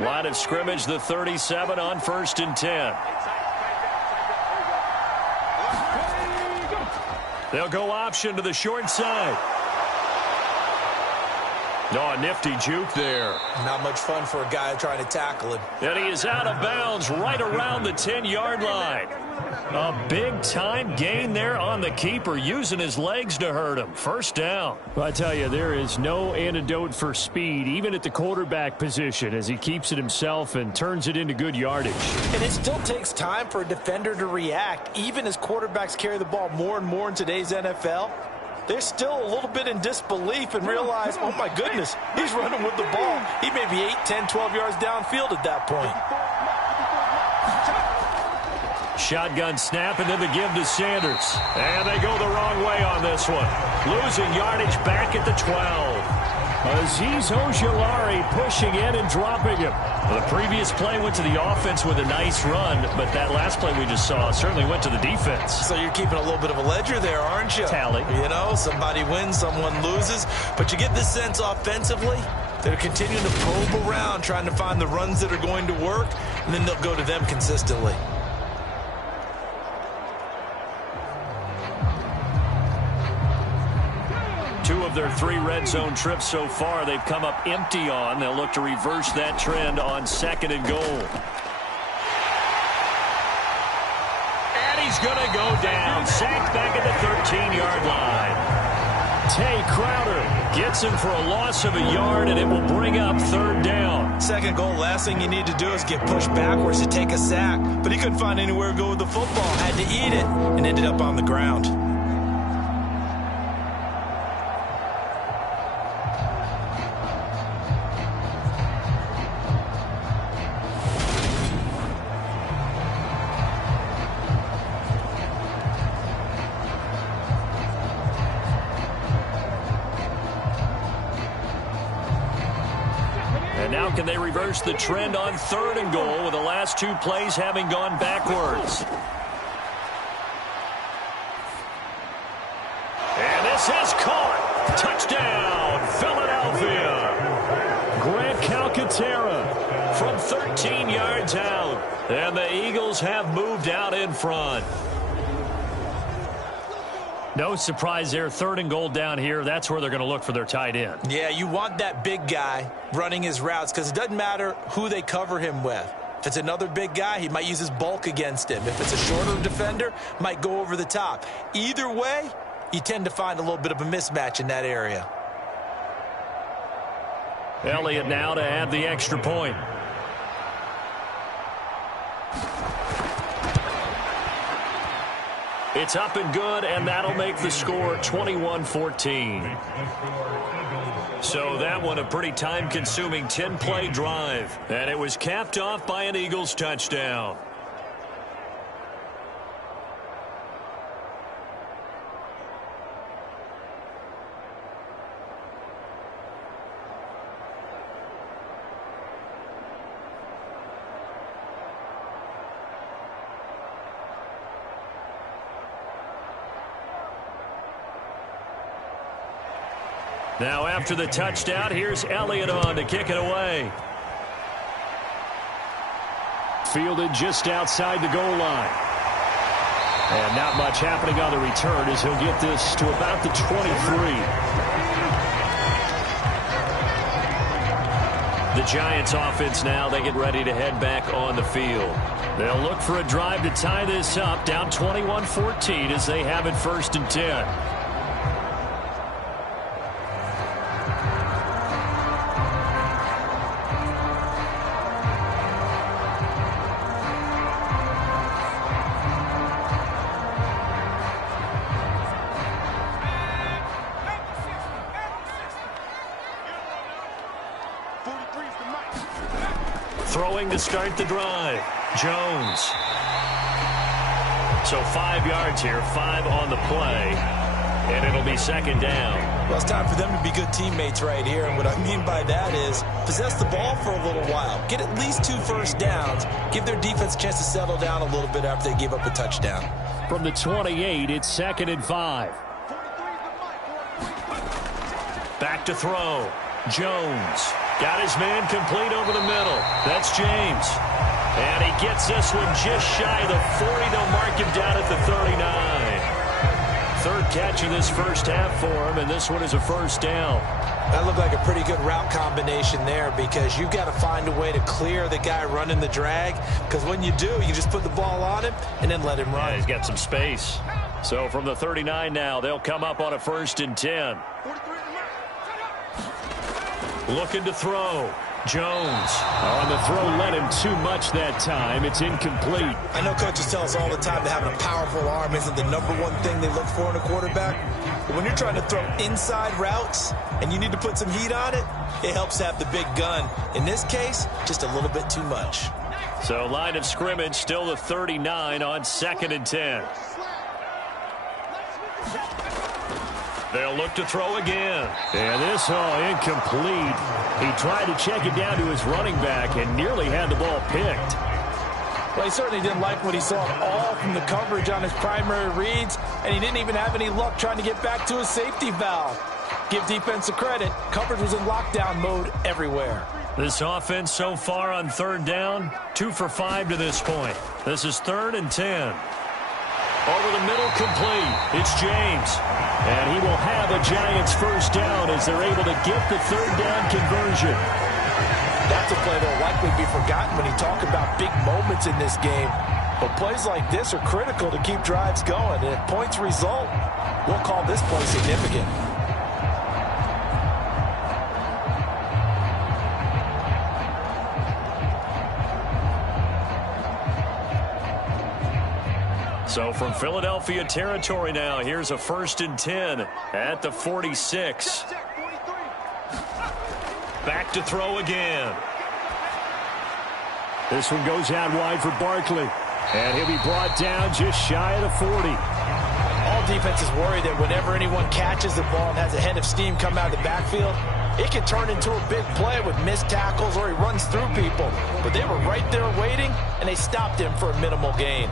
Line of scrimmage, the 37 on 1st and 10. They'll go option to the short side. Oh, a nifty juke there. Not much fun for a guy trying to tackle him. And he is out of bounds right around the 10-yard line. A big-time gain there on the keeper, using his legs to hurt him. First down. Well, I tell you, there is no antidote for speed, even at the quarterback position, as he keeps it himself and turns it into good yardage. And it still takes time for a defender to react. Even as quarterbacks carry the ball more and more in today's NFL, they're still a little bit in disbelief and realize, oh, my goodness, he's running with the ball. He may be 8, 10, 12 yards downfield at that point. Shotgun snap, and then the give to Sanders. And they go the wrong way on this one. Losing yardage back at the 12. Azeez Ojulari pushing in and dropping him. Well, the previous play went to the offense with a nice run, but that last play we just saw certainly went to the defense. So you're keeping a little bit of a ledger there, aren't you? Tally. You know, somebody wins, someone loses. But you get this sense offensively, they're continuing to probe around, trying to find the runs that are going to work, and then they'll go to them consistently. Two of their 3 red zone trips so far, they've come up empty on. They'll look to reverse that trend on 2nd and goal. And he's going to go down. Sacked back at the 13-yard line. Tay Crowder gets him for a loss of a yard, and it will bring up 3rd down. 2nd goal, last thing you need to do is get pushed backwards to take a sack. But he couldn't find anywhere to go with the football. Had to eat it and ended up on the ground. back, and they reverse the trend on 3rd and goal with the last 2 plays having gone backwards. And this is caught. Touchdown, Philadelphia. Grant Calcaterra from 13 yards out. And the Eagles have moved out in front. No surprise there. 3rd and goal down here. That's where they're going to look for their tight end. Yeah, you want that big guy running his routes because it doesn't matter who they cover him with. If it's another big guy, he might use his bulk against him. If it's a shorter defender, might go over the top. Either way, you tend to find a little bit of a mismatch in that area. Elliott now to add the extra point. It's up and good, and that'll make the score 21-14. So that one a pretty time-consuming 10-play drive. And it was capped off by an Eagles touchdown. Now after the touchdown, here's Elliott on to kick it away. Fielded just outside the goal line. And not much happening on the return as he'll get this to about the 23. The Giants offense now, they get ready to head back on the field. They'll look for a drive to tie this up, down 21-14 as they have it 1st and 10. Throwing to start the drive. Jones. So 5 yards here, 5 on the play, and it'll be 2nd down. Well, it's time for them to be good teammates right here, and what I mean by that is possess the ball for a little while. Get at least 2 first downs. Give their defense a chance to settle down a little bit after they give up a touchdown. From the 28, it's 2nd and 5. Back to throw. Jones. Got his man complete over the middle. That's James. And he gets this one just shy of the 40. They'll mark him down at the 39. 3rd catch of this first half for him, and this one is a 1st down. That looked like a pretty good route combination there because you've got to find a way to clear the guy running the drag, because when you do, you just put the ball on him and then let him run. Yeah, he's got some space. So from the 39 now, they'll come up on a 1st and 10. Looking to throw. Jones. On the throw, led him too much that time. It's incomplete. I know coaches tell us all the time that having a powerful arm isn't the #1 thing they look for in a quarterback. But when you're trying to throw inside routes and you need to put some heat on it, it helps have the big gun. In this case, just a little bit too much. So line of scrimmage, still the 39 on 2nd and 10. They'll look to throw again. And this incomplete. He tried to check it down to his running back and nearly had the ball picked. Well, he certainly didn't like what he saw at all from the coverage on his primary reads, and he didn't even have any luck trying to get back to his safety valve. Give defense a credit. Coverage was in lockdown mode everywhere. This offense so far on 3rd down, 2 for 5 to this point. This is 3rd and 10. Over the middle, complete. It's James. And he will have a Giants 1st down as they're able to get the 3rd down conversion. That's a play that will likely be forgotten when you talk about big moments in this game. But plays like this are critical to keep drives going. And if points result, we'll call this play significant. So from Philadelphia territory now, here's a 1st and 10 at the 46. Back to throw again. This one goes out wide for Barkley. And he'll be brought down just shy of the 40. All defenses worry that whenever anyone catches the ball and has a head of steam come out of the backfield, it can turn into a big play with missed tackles or he runs through people. But they were right there waiting, and they stopped him for a minimal gain.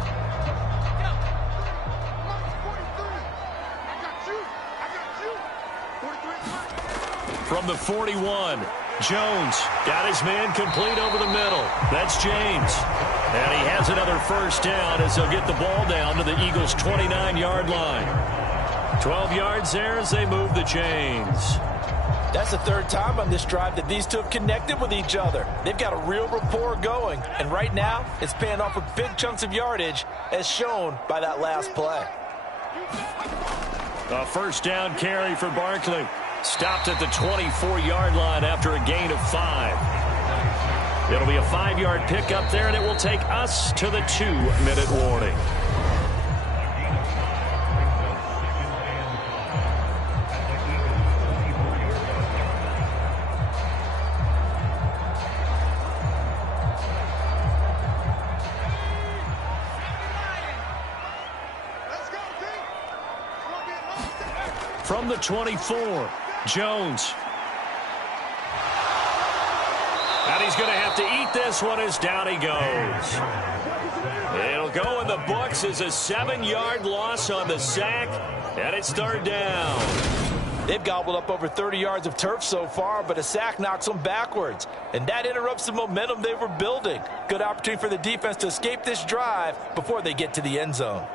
From the 41, Jones got his man complete over the middle. That's James. And he has another first down as they'll get the ball down to the Eagles' 29-yard line. 12 yards there as they move the chains. That's the third time on this drive that these two have connected with each other. They've got a real rapport going. And right now, it's paying off with big chunks of yardage, as shown by that last play. A first down carry for Barkley. Stopped at the 24-yard line after a gain of 5. It'll be a 5-yard pickup there, and it will take us to the 2-minute warning. From the 24, Jones. And he's going to have to eat this one as down he goes. It'll go in the books as a 7-yard loss on the sack, and it's third down. They've gobbled up over 30 yards of turf so far, but a sack knocks them backwards. And that interrupts the momentum they were building. Good opportunity for the defense to escape this drive before they get to the end zone.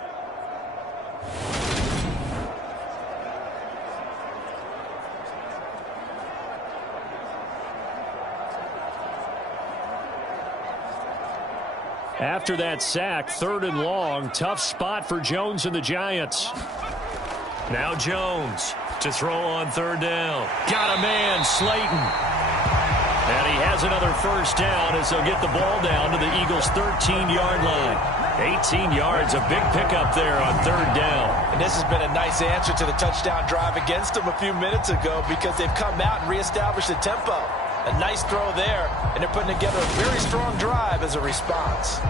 After that sack, third and long, tough spot for Jones and the Giants. Now Jones to throw on third down. Got a man, Slayton. And he has another first down as they'll get the ball down to the Eagles' 13-yard line. 18 yards, a big pickup there on third down. And this has been a nice answer to the touchdown drive against them a few minutes ago because they've come out and reestablished the tempo. A nice throw there, and they're putting together a very strong drive as a response.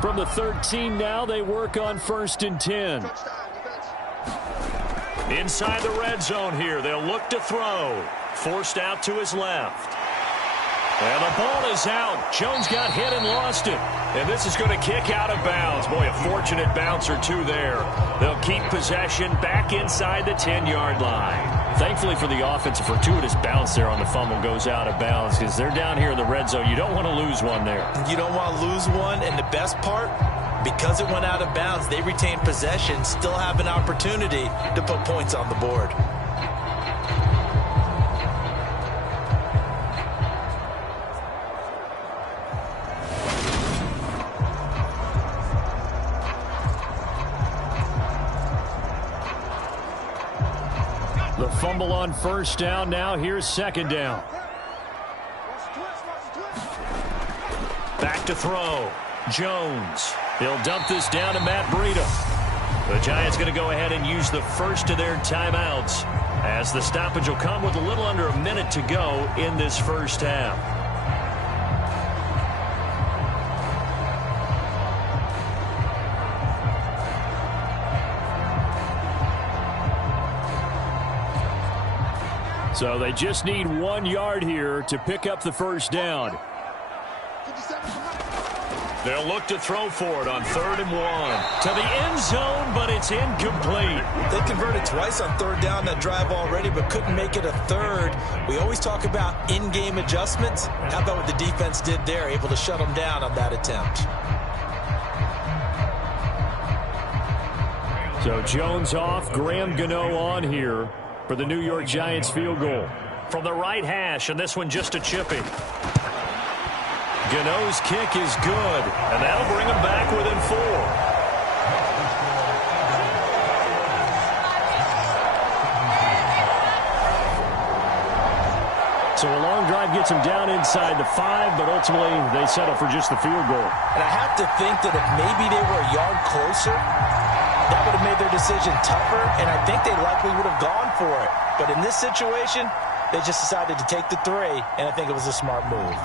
From the 13 now, they work on 1st and 10. Inside the red zone here, they'll look to throw. Forced out to his left. And the ball is out. Jones got hit and lost it. And this is going to kick out of bounds. Boy, a fortunate bounce or two there. They'll keep possession back inside the 10-yard line. Thankfully for the offense, a fortuitous bounce there on the fumble goes out of bounds because they're down here in the red zone. You don't want to lose one there. You don't want to lose one, and the best part, because it went out of bounds, they retain possession, still have an opportunity to put points on the board. The fumble on first down. Now here's second down. Back to throw. Jones. He'll dump this down to Matt Breida. The Giants going to go ahead and use the first of their timeouts as the stoppage will come with a little under a minute to go in this first half. So they just need 1 yard here to pick up the first down. They'll look to throw for it on 3rd and 1. To the end zone, but it's incomplete. They converted twice on third down that drive already, but couldn't make it a third. We always talk about in-game adjustments. How about what the defense did there, able to shut them down on that attempt. So Jones off, Graham Gano on here for the New York Giants field goal. From the right hash, and this one just a chippy. Gano's kick is good, and that'll bring him back within 4. So a long drive gets him down inside the 5, but ultimately they settle for just the field goal. And I have to think that if maybe they were a yard closer, that would have made their decision tougher, and I think they likely would have gone for it. But in this situation, they just decided to take the 3, and I think it was a smart move.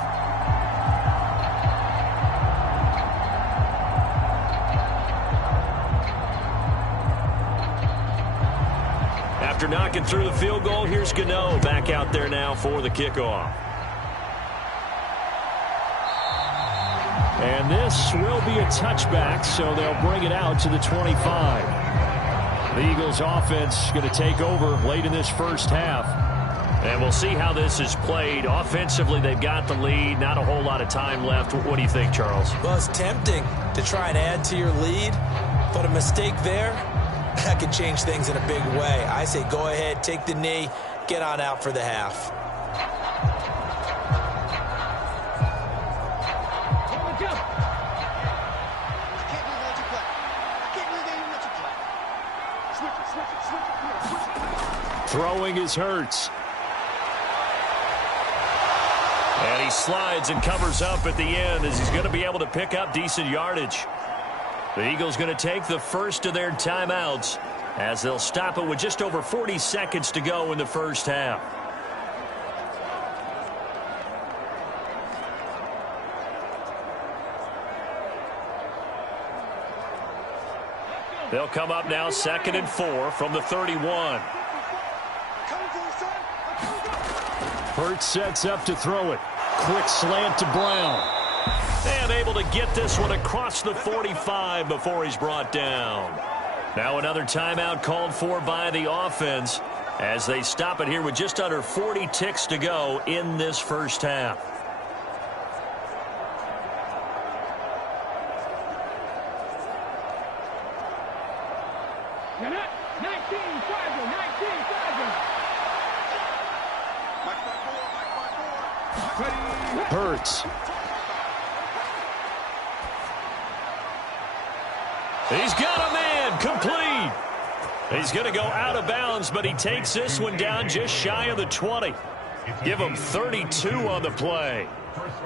After knocking through the field goal, here's Gano back out there now for the kickoff. And this will be a touchback, so they'll bring it out to the 25. The Eagles offense going to take over late in this first half. And we'll see how this is played. Offensively, they've got the lead. Not a whole lot of time left. What do you think, Charles? Well, it's tempting to try and add to your lead, but a mistake there, that could change things in a big way. I say go ahead, take the knee, get on out for the half. Throwing is Hurts. And he slides and covers up at the end as he's going to be able to pick up decent yardage. The Eagles going to take the first of their timeouts as they'll stop it with just over 40 seconds to go in the first half. They'll come up now 2nd and 4 from the 31. Hurts sets up to throw it. Quick slant to Brown. And able to get this one across the 45 before he's brought down. Now another timeout called for by the offense as they stop it here with just under 40 ticks to go in this first half. Hurts. He's got a man complete. He's going to go out of bounds, but he takes this one down just shy of the 20. Give him 32 on the play.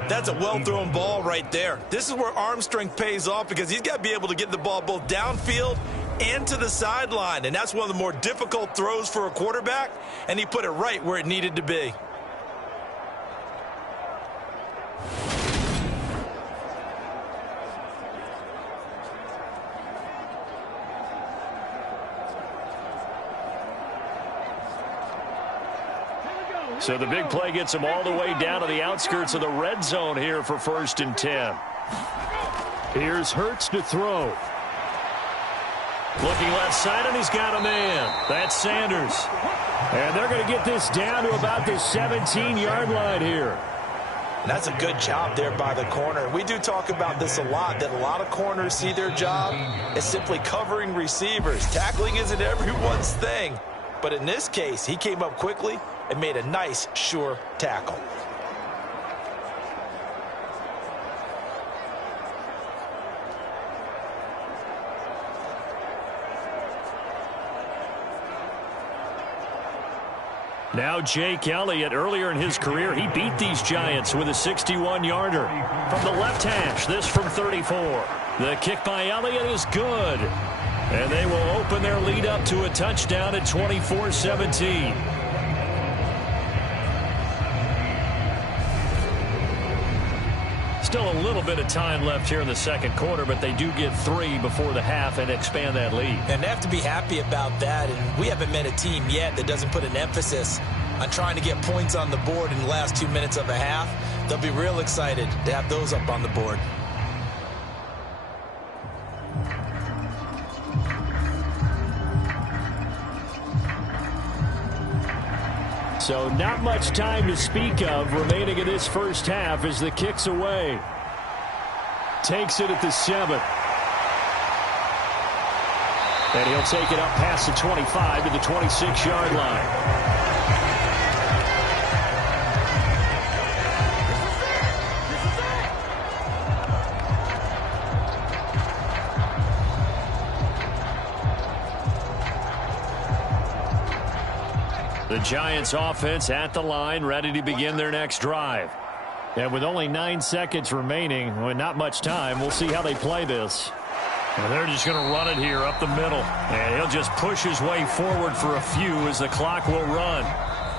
That's a well-thrown ball right there. This is where arm strength pays off because he's got to be able to get the ball both downfield and to the sideline, and that's one of the more difficult throws for a quarterback, and he put it right where it needed to be. So the big play gets him all the way down to the outskirts of the red zone here for 1st and 10. Here's Hurts to throw. Looking left side, and he's got a man. That's Sanders. And they're going to get this down to about the 17-yard line here. And that's a good job there by the corner. We do talk about this a lot, that a lot of corners see their job as simply covering receivers. Tackling isn't everyone's thing. But in this case, he came up quickly and made a nice, sure tackle. Now Jake Elliott, earlier in his career, he beat these Giants with a 61-yarder. From the left hash, this from 34. The kick by Elliott is good. And they will open their lead up to a touchdown at 24-17. Still a little bit of time left here in the second quarter, but they do get 3 before the half and expand that lead. And they have to be happy about that. And we haven't met a team yet that doesn't put an emphasis on trying to get points on the board in the last 2 minutes of a half. They'll be real excited to have those up on the board. So not much time to speak of remaining in this first half as the kick's away. Takes it at the 7. And he'll take it up past the 25 to the 26-yard line. The Giants offense at the line, ready to begin their next drive. And with only 9 seconds remaining, with not much time, we'll see how they play this. And they're just going to run it here up the middle. And he'll just push his way forward for a few as the clock will run.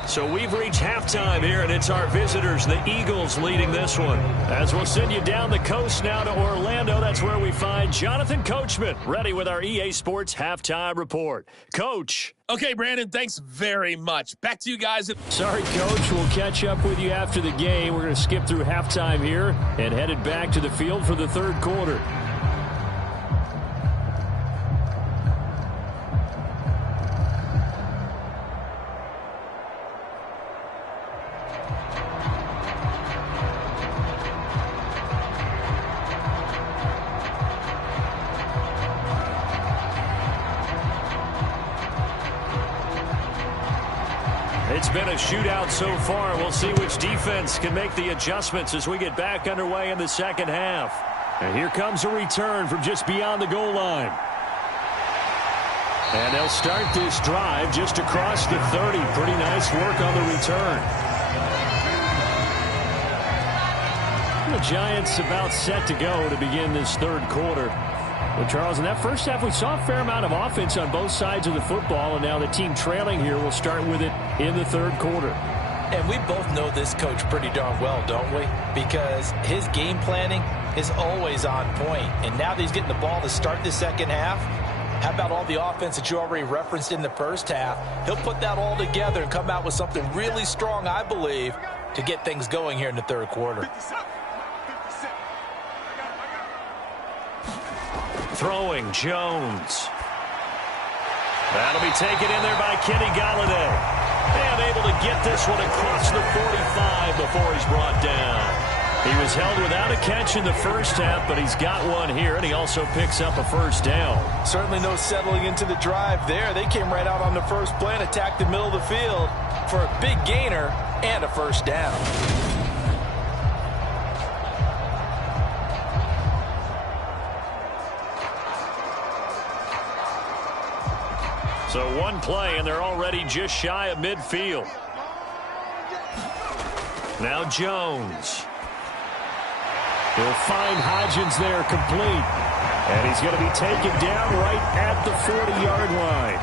So we've reached halftime here, and it's our visitors, the Eagles, leading this one. As we'll send you down the coast now to Orlando, that's where we find Jonathan Coachman, ready with our EA Sports Halftime Report. Coach. Okay, Brandon, thanks very much. Back to you guys. Sorry, Coach. We'll catch up with you after the game. We're going to skip through halftime here and headed back to the field for the third quarter. It's been a shootout so far. We'll see which defense can make the adjustments as we get back underway in the second half. And here comes a return from just beyond the goal line. And they'll start this drive just across the 30. Pretty nice work on the return. The Giants about set to go to begin this third quarter. Well, Charles, in that first half, we saw a fair amount of offense on both sides of the football, and now the team trailing here will start with it in the third quarter. And we both know this coach pretty darn well, don't we? Because his game planning is always on point. And now that he's getting the ball to start the second half, how about all the offense that you already referenced in the first half? He'll put that all together and come out with something really strong, I believe, to get things going here in the third quarter. Throwing, Jones. That'll be taken in there by Kenny Golladay. And able to get this one across the 45 before he's brought down. He was held without a catch in the first half, but he's got one here, and he also picks up a first down. Certainly no settling into the drive there. They came right out on the first play and attacked the middle of the field for a big gainer and a first down. So one play, and they're already just shy of midfield. Now Jones. He'll find Hodgins there complete. And he's going to be taken down right at the 40-yard line.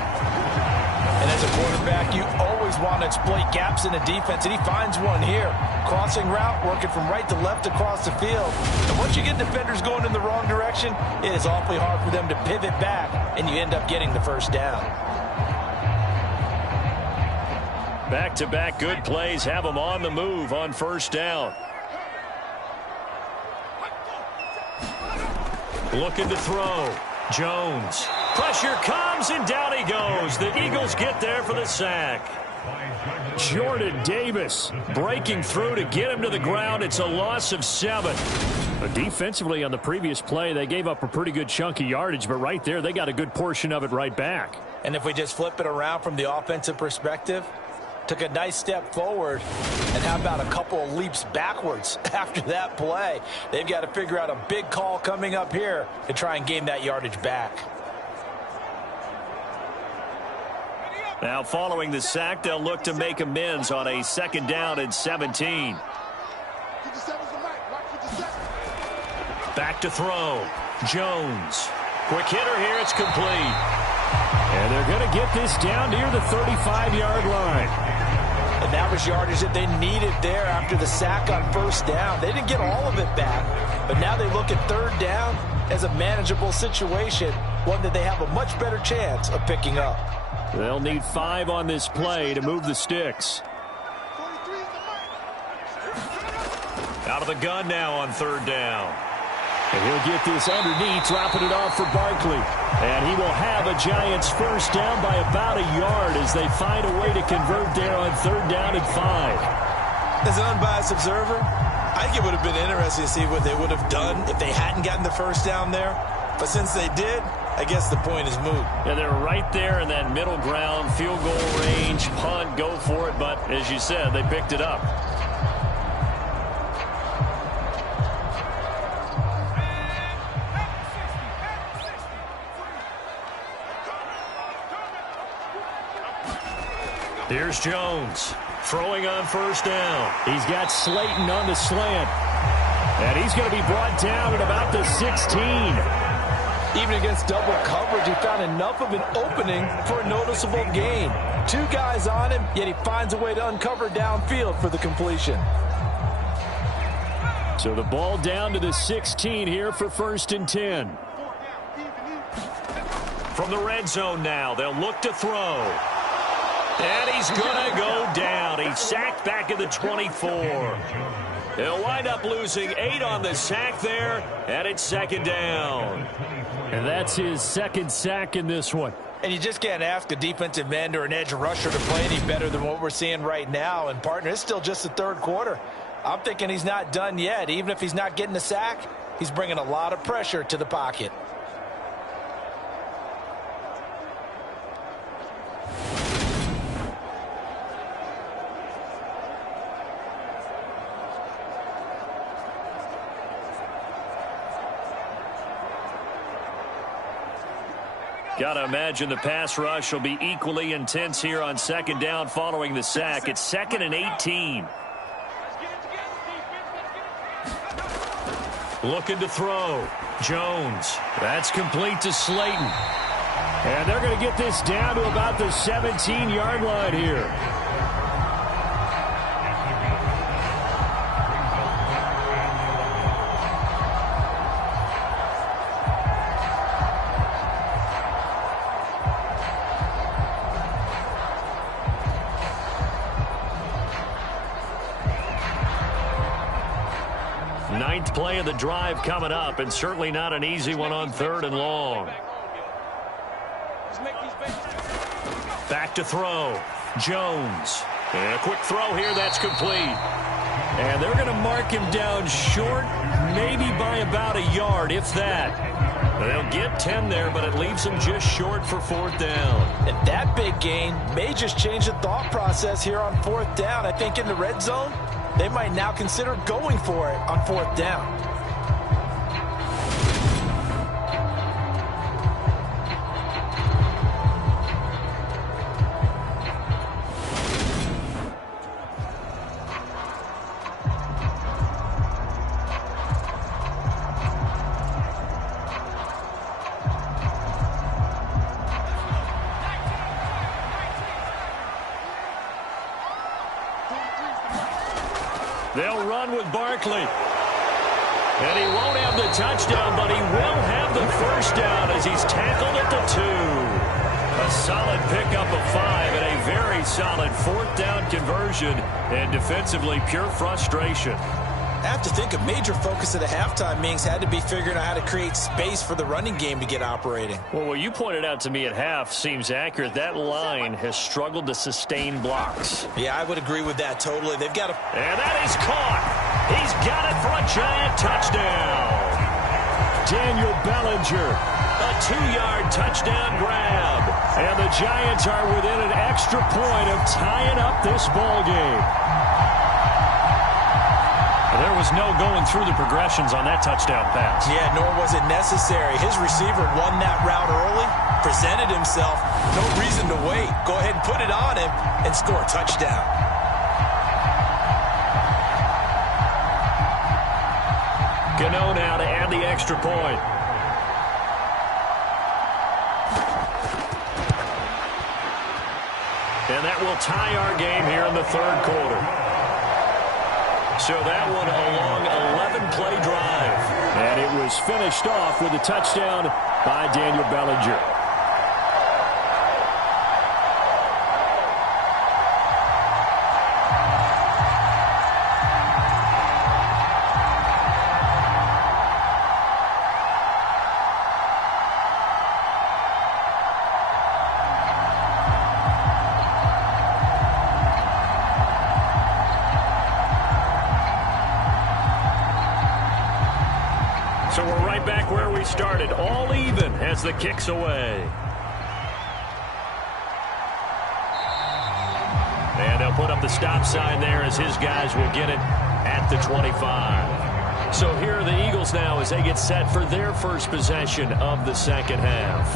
And as a quarterback, you always want to exploit gaps in the defense, and he finds one here. Crossing route, working from right to left across the field. And once you get defenders going in the wrong direction, it is awfully hard for them to pivot back, and you end up getting the first down. Back-to-back good plays have them on the move on first down. Looking to throw. Jones. Pressure comes, and down he goes. The Eagles get there for the sack. Jordan Davis breaking through to get him to the ground. It's a loss of 7. Defensively on the previous play, they gave up a pretty good chunk of yardage, but right there, they got a good portion of it right back. And if we just flip it around from the offensive perspective, took a nice step forward, and how about a couple of leaps backwards after that play? They've got to figure out a big call coming up here to try and gain that yardage back. Now following the sack, they'll look to make amends on a second down and 17. Back to throw. Jones. Quick hitter here, it's complete. And they're going to get this down near the 35-yard line. And that was yardage that they needed there after the sack on first down. They didn't get all of it back, but now they look at third down as a manageable situation, one that they have a much better chance of picking up. They'll need 5 on this play to move the sticks. Out of the gun now on third down. And he'll get this underneath, dropping it off for Barkley. And he will have a Giants first down by about a yard as they find a way to convert there on third down and 5. As an unbiased observer, I think it would have been interesting to see what they would have done if they hadn't gotten the first down there. But since they did, I guess the point is moot. Yeah, they're right there in that middle ground, field goal range, punt, go for it. But as you said, they picked it up. Here's Jones throwing on first down. He's got Slayton on the slant. And he's going to be brought down at about the 16. Even against double coverage, he found enough of an opening for a noticeable gain. 2 guys on him, yet he finds a way to uncover downfield for the completion. So the ball down to the 16 here for 1st and 10. From the red zone now, they'll look to throw. And he's going to go down. He's sacked back at the 24. He'll wind up losing 8 on the sack there, and it's 2nd down. And that's his 2nd sack in this one. And you just can't ask a defensive end or an edge rusher to play any better than what we're seeing right now. And, partner, it's still just the 3rd quarter. I'm thinking he's not done yet. Even if he's not getting the sack, he's bringing a lot of pressure to the pocket. Got to imagine the pass rush will be equally intense here on 2nd down following the sack. It's 2nd and 18. Looking to throw. Jones. That's complete to Slayton. And they're going to get this down to about the 17-yard line here. Ninth play of the drive coming up, and certainly not an easy one on 3rd and long. Back to throw. Jones. And a quick throw here, that's complete. And they're going to mark him down short, maybe by about a yard, if that. They'll get 10 there, but it leaves them just short for 4th down. And that big gain may just change the thought process here on 4th down. I think in the red zone, they might now consider going for it on 4th down. They'll run with Barkley. And he won't have the touchdown, but he will have the 1st down as he's tackled at the 2. A solid pickup of 5 and a very solid 4th down conversion. And defensively, pure frustration. I have to think a major focus of the halftime meetings had to be figuring out how to create space for the running game to get operating. Well, what you pointed out to me at half seems accurate. That line has struggled to sustain blocks. Yeah, I would agree with that totally. They've got to... And that is caught. He's got it for a giant touchdown. Daniel Bellinger. A 2-yard touchdown grab. And the Giants are within an extra point of tying up this ball game. There was no going through the progressions on that touchdown pass. Yeah, nor was it necessary. His receiver won that route early, presented himself. No reason to wait. Go ahead and put it on him and score a touchdown. Gano now to add the extra point. And that will tie our game here in the 3rd quarter. So that one a long 11-play drive. And it was finished off with a touchdown by Daniel Bellinger. So we're right back where we started, all even as the kick's away. And they'll put up the stop sign there as his guys will get it at the 25. So here are the Eagles now as they get set for their first possession of the 2nd half.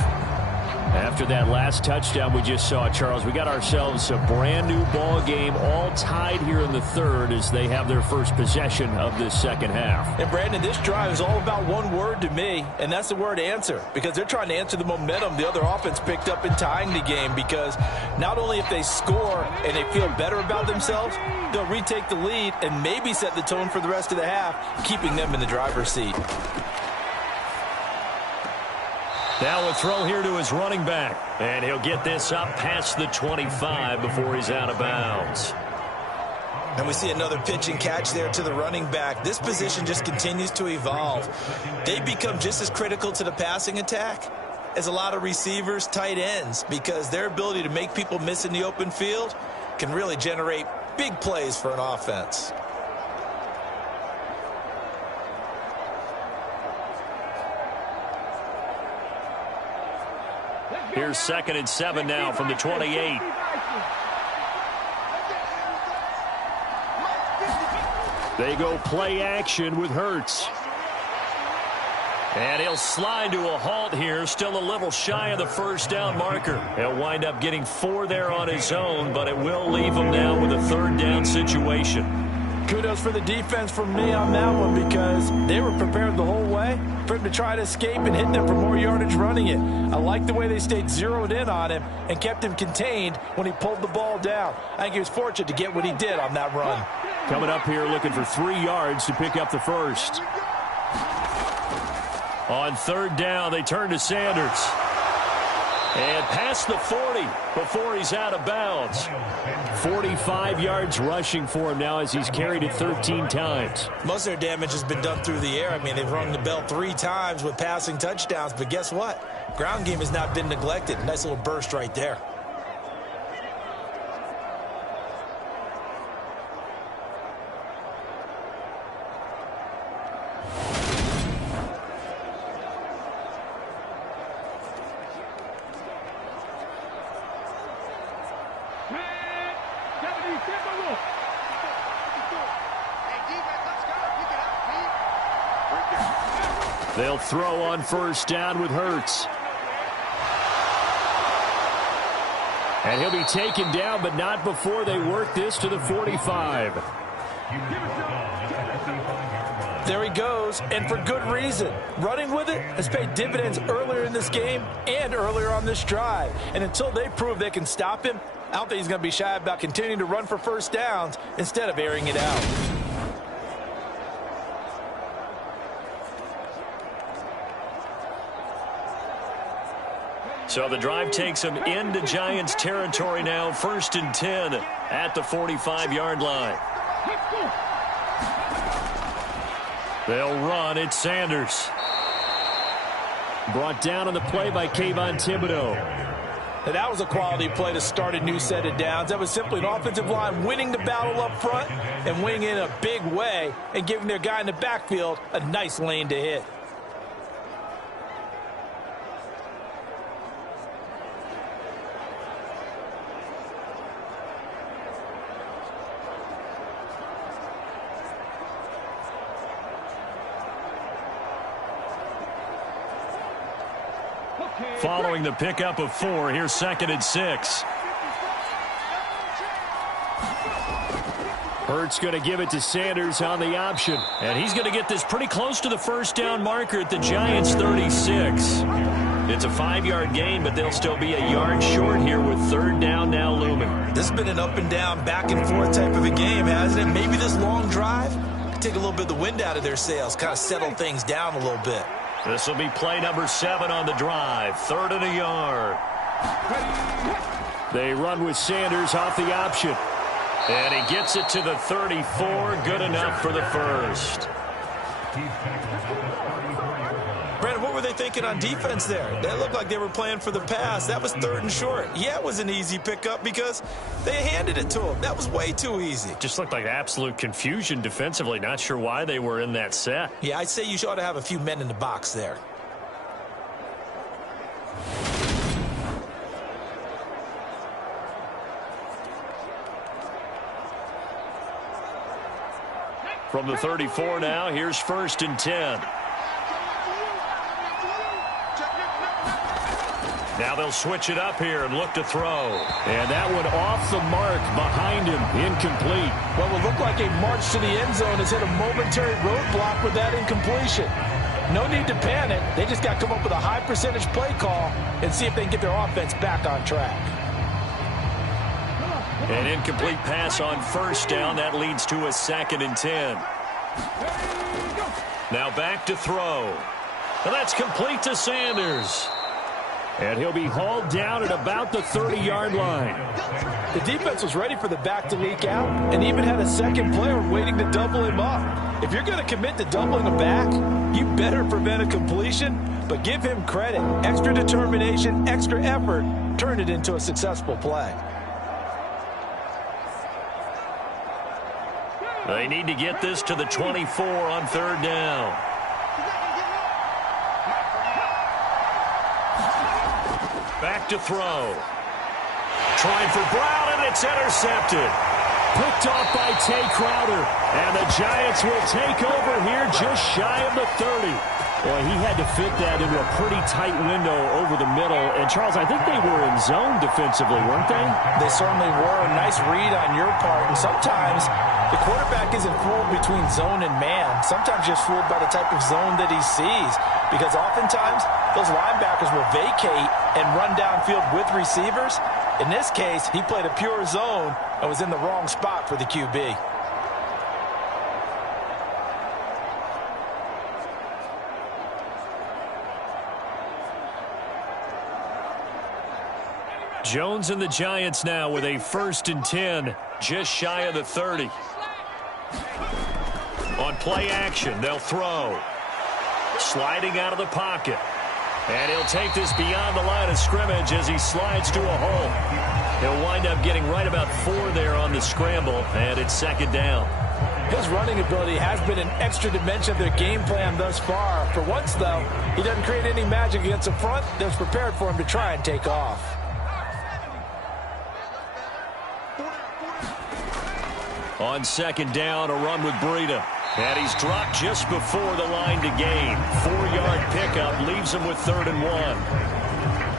After that last touchdown we just saw, Charles, we got ourselves a brand new ball game, all tied here in the third as they have their first possession of this second half. And Brandon, this drive is all about one word to me, and that's the word answer, because they're trying to answer the momentum the other offense picked up in tying the game, because not only if they score and they feel better about themselves, they'll retake the lead and maybe set the tone for the rest of the half, keeping them in the driver's seat. Now a throw here to his running back. And he'll get this up past the 25 before he's out of bounds. And we see another pitch and catch there to the running back. This position just continues to evolve. They become just as critical to the passing attack as a lot of receivers, tight ends, because their ability to make people miss in the open field can really generate big plays for an offense. Here's 2nd and 7 now from the 28. They go play action with Hurts. And he'll slide to a halt here, still a little shy of the first down marker. He'll wind up getting 4 there on his own, but it will leave him now with a 3rd down situation. Kudos for the defense from me on that one, because they were prepared the whole way for him to try to escape and hit them for more yardage running it. I like the way they stayed zeroed in on him and kept him contained when he pulled the ball down. I think he was fortunate to get what he did on that run. Coming up here looking for 3 yards to pick up the first. On 3rd down, they turn to Sanders. And past the 40 before he's out of bounds. 45 yards rushing for him now as he's carried it 13 times. Most of their damage has been done through the air. I mean, they've rung the bell 3 times with passing touchdowns, but guess what? Ground game has not been neglected. Nice little burst right there. They'll throw on 1st down with Hurts. And he'll be taken down, but not before they work this to the 45. There he goes, and for good reason. Running with it has paid dividends earlier in this game and earlier on this drive. And until they prove they can stop him, I don't think he's going to be shy about continuing to run for 1st downs instead of airing it out. So the drive takes him into Giants territory now. 1st and 10 at the 45-yard line. They'll run. It's Sanders. Brought down on the play by Kayvon Thibodeau. And that was a quality play to start a new set of downs. That was simply an offensive line winning the battle up front and winning in a big way and giving their guy in the backfield a nice lane to hit. Following the pickup of 4, here's 2nd and 6. Hurts going to give it to Sanders on the option. And he's going to get this pretty close to the 1st down marker at the Giants' 36. It's a 5-yard gain, but they'll still be a yard short here with 3rd down now looming. This has been an up and down, back and forth type of a game, hasn't it? Maybe this long drive could take a little bit of the wind out of their sails, kind of settle things down a little bit. This will be play number 7 on the drive. 3rd and a yard. They run with Sanders off the option. And he gets it to the 34. Good enough for the first. Brandon, what were they thinking on defense there? That looked like they were playing for the pass. That was 3rd and short. Yeah, it was an easy pickup because they handed it to him. That was way too easy. Just looked like absolute confusion defensively. Not sure why they were in that set. Yeah, I'd say you ought to have a few men in the box there. From the 34 now, here's 1st and 10. Now they'll switch it up here and look to throw. And that one off the mark behind him, incomplete. What will look like a march to the end zone has hit a momentary roadblock with that incompletion. No need to panic. They just got to come up with a high percentage play call and see if they can get their offense back on track. An incomplete pass on first down. That leads to a 2nd and 10. Now back to throw. And that's complete to Sanders. And he'll be hauled down at about the 30-yard line. The defense was ready for the back to leak out and even had a second player waiting to double him up. If you're going to commit to doubling a back, you better prevent a completion, but give him credit. Extra determination, extra effort, turned it into a successful play. They need to get this to the 24 on 3rd down. Back to throw. Trying for Brown, and it's intercepted. Picked off by Tay Crowder. And the Giants will take over here just shy of the 30. Boy, he had to fit that into a pretty tight window over the middle. And, Charles, I think they were in zone defensively, weren't they? They certainly were. A nice read on your part. And sometimes the quarterback isn't fooled between zone and man. Sometimes just fooled by the type of zone that he sees. Because oftentimes those linebackers will vacate and run downfield with receivers. In this case, he played a pure zone and was in the wrong spot for the QB. Jones and the Giants now with a 1st and 10, just shy of the 30. On play action, they'll throw. Sliding out of the pocket. And he'll take this beyond the line of scrimmage as he slides to a hole. He'll wind up getting right about 4 there on the scramble, and it's 2nd down. His running ability has been an extra dimension of their game plan thus far. For once, though, he doesn't create any magic against the front that's prepared for him to try and take off. On 2nd down, a run with Breida. And he's dropped just before the line to gain. 4-yard pickup leaves him with 3rd and 1.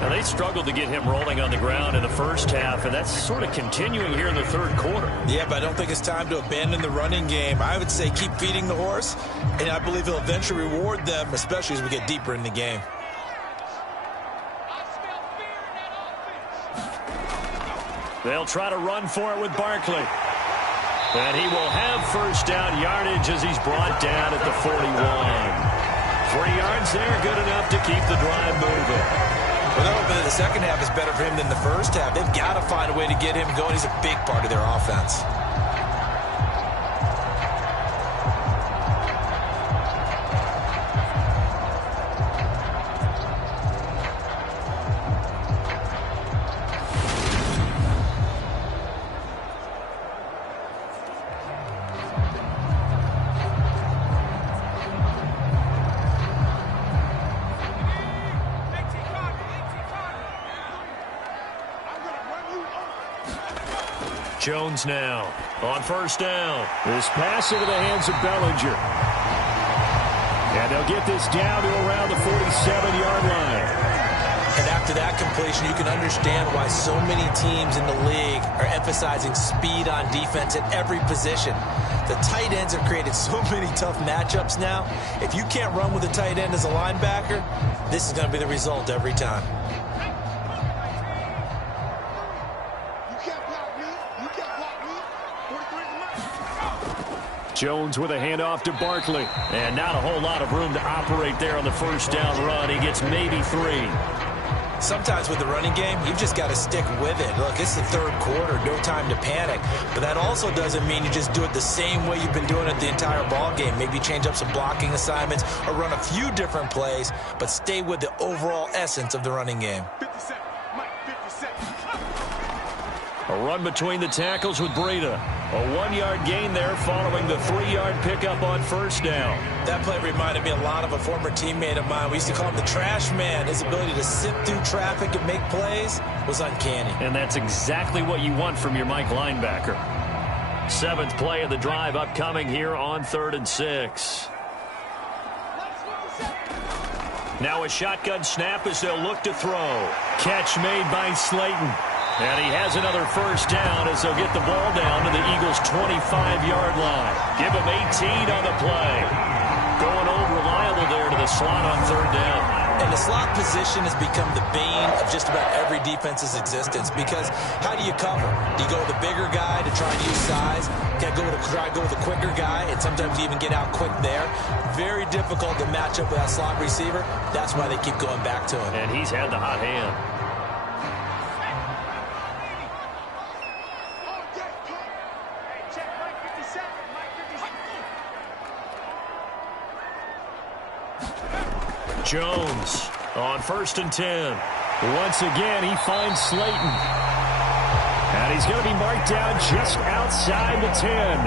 Now, they struggled to get him rolling on the ground in the first half, and that's sort of continuing here in the 3rd quarter. Yeah, but I don't think it's time to abandon the running game. I would say keep feeding the horse, and I believe he'll eventually reward them, especially as we get deeper in the game. They'll try to run for it with Barkley. And he will have 1st down yardage as he's brought down at the 41. 3 yards there, good enough to keep the drive moving. Well, they're hoping that the second half is better for him than the first half. They've got to find a way to get him going. He's a big part of their offense. Jones now on 1st down. This pass into the hands of Bellinger. And they'll get this down to around the 47-yard line. And after that completion, you can understand why so many teams in the league are emphasizing speed on defense at every position. The tight ends have created so many tough matchups now. If you can't run with a tight end as a linebacker, this is going to be the result every time. Jones with a handoff to Barkley. And not a whole lot of room to operate there on the 1st down run. He gets maybe 3. Sometimes with the running game, you've just got to stick with it. Look, it's the 3rd quarter, no time to panic. But that also doesn't mean you just do it the same way you've been doing it the entire ball game. Maybe change up some blocking assignments or run a few different plays, but stay with the overall essence of the running game. 50 seconds. Mike, 50 seconds. A run between the tackles with Breida. A 1-yard gain there following the 3-yard pickup on 1st down. That play reminded me a lot of a former teammate of mine. We used to call him the trash man. His ability to sift through traffic and make plays was uncanny. And that's exactly what you want from your Mike linebacker. 7th play of the drive upcoming here on 3rd and 6. Now a shotgun snap as they'll look to throw. Catch made by Slayton. And he has another first down as they'll get the ball down to the Eagles' 25-yard line. Give him 18 on the play. Going over reliable there to the slot on third down. And the slot position has become the bane of just about every defense's existence, because how do you cover? Do you go with the bigger guy to try and use size? Can I try to go with the quicker guy and sometimes even get out quick there? Very difficult to match up with that slot receiver. That's why they keep going back to him. And he's had the hot hand. Jones on 1st and 10. Once again, he finds Slayton. And he's going to be marked down just outside the 10.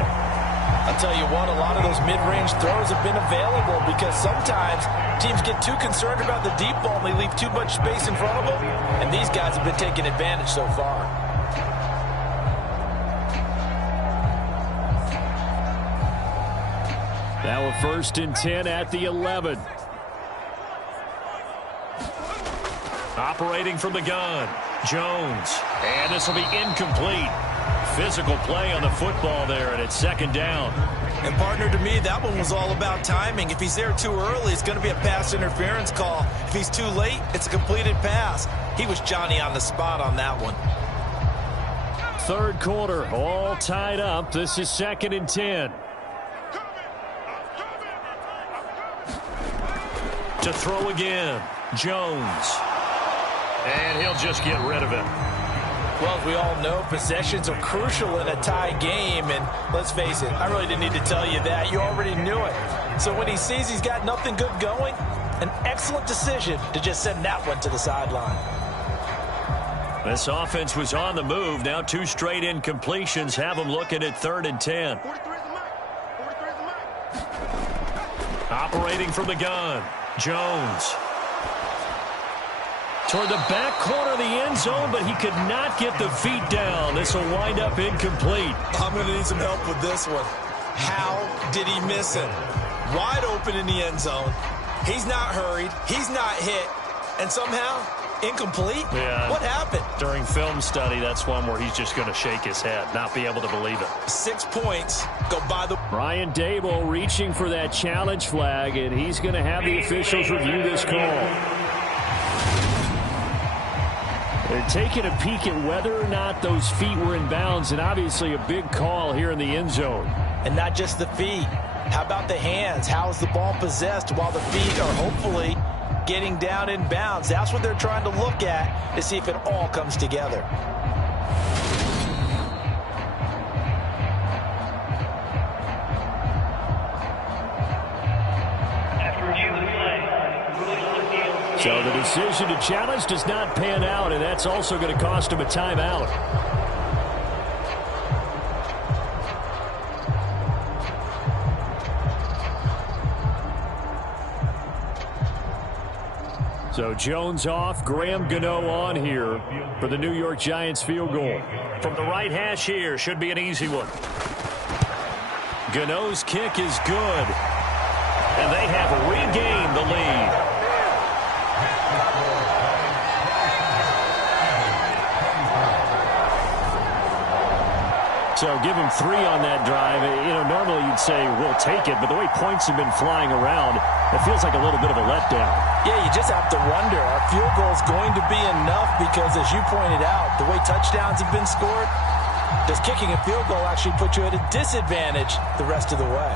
I'll tell you what, a lot of those mid-range throws have been available because sometimes teams get too concerned about the deep ball and they leave too much space in front of them. And these guys have been taking advantage so far. Now a 1st and 10 at the 11. Operating from the gun, Jones. And this will be incomplete. Physical play on the football there, and it's 2nd down. And partner, to me, that one was all about timing. If he's there too early, it's going to be a pass interference call. If he's too late, it's a completed pass. He was Johnny on the spot on that one. 3rd quarter, all tied up. This is 2nd and 10. To throw again, Jones. And he'll just get rid of it. Well, as we all know, possessions are crucial in a tie game. And let's face it, I really didn't need to tell you that. You already knew it. So when he sees he's got nothing good going, an excellent decision to just send that one to the sideline. This offense was on the move. Now 2 straight incompletions have them looking at 3rd and 10. Operating from the gun, Jones. Toward the back corner of the end zone, but he could not get the feet down. This will wind up incomplete. I'm going to need some help with this one. How did he miss him? Wide open in the end zone. He's not hurried. He's not hit. And somehow, incomplete? Yeah. What happened? During film study, that's one where he's just going to shake his head, not be able to believe it. 6 points go by the... Brian Dable reaching for that challenge flag, and he's going to have the officials review this call. They're taking a peek at whether or not those feet were in bounds, and obviously a big call here in the end zone. And not just the feet. How about the hands? How is the ball possessed while the feet are hopefully getting down in bounds? That's what they're trying to look at to see if it all comes together. So the decision to challenge does not pan out, and that's also going to cost him a timeout. So Jones off, Graham Gano on here for the New York Giants field goal. From the right hash here, should be an easy one. Gano's kick is good. And they have regained the lead. So give him 3 on that drive. You know, normally you'd say, we'll take it, but the way points have been flying around, it feels like a little bit of a letdown. Yeah, you just have to wonder, are field goals going to be enough? Because as you pointed out, the way touchdowns have been scored, does kicking a field goal actually put you at a disadvantage the rest of the way?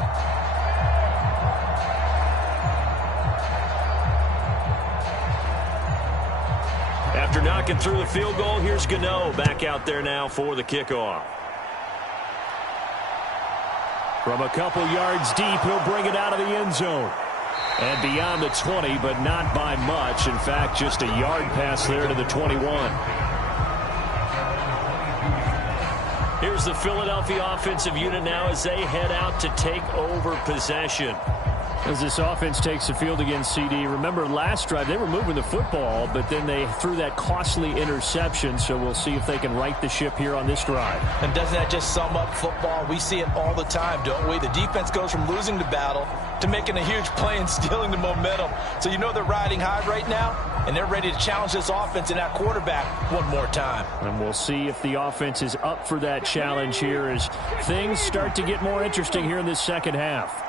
After knocking through the field goal, here's Gano back out there now for the kickoff. From a couple yards deep, he'll bring it out of the end zone. And beyond the 20, but not by much. In fact, just a yard pass there to the 21. Here's the Philadelphia offensive unit now as they head out to take over possession. As this offense takes the field against CD, remember last drive they were moving the football, but then they threw that costly interception, so we'll see if they can right the ship here on this drive. And doesn't that just sum up football? We see it all the time, don't we? The defense goes from losing the battle to making a huge play and stealing the momentum. So you know they're riding high right now, and they're ready to challenge this offense and that quarterback one more time. And we'll see if the offense is up for that challenge here as things start to get more interesting here in this second half.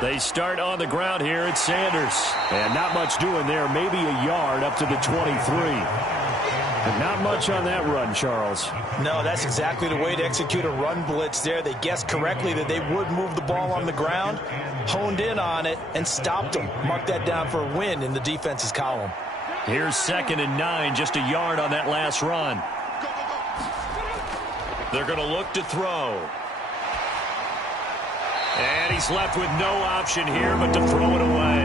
They start on the ground here at Sanders. And not much doing there. Maybe a yard up to the 23. And not much on that run, Charles. No, that's exactly the way to execute a run blitz there. They guessed correctly that they would move the ball on the ground, honed in on it, and stopped them. Mark that down for a win in the defense's column. Here's 2nd and 9, just a yard on that last run. They're going to look to throw. And he's left with no option here but to throw it away.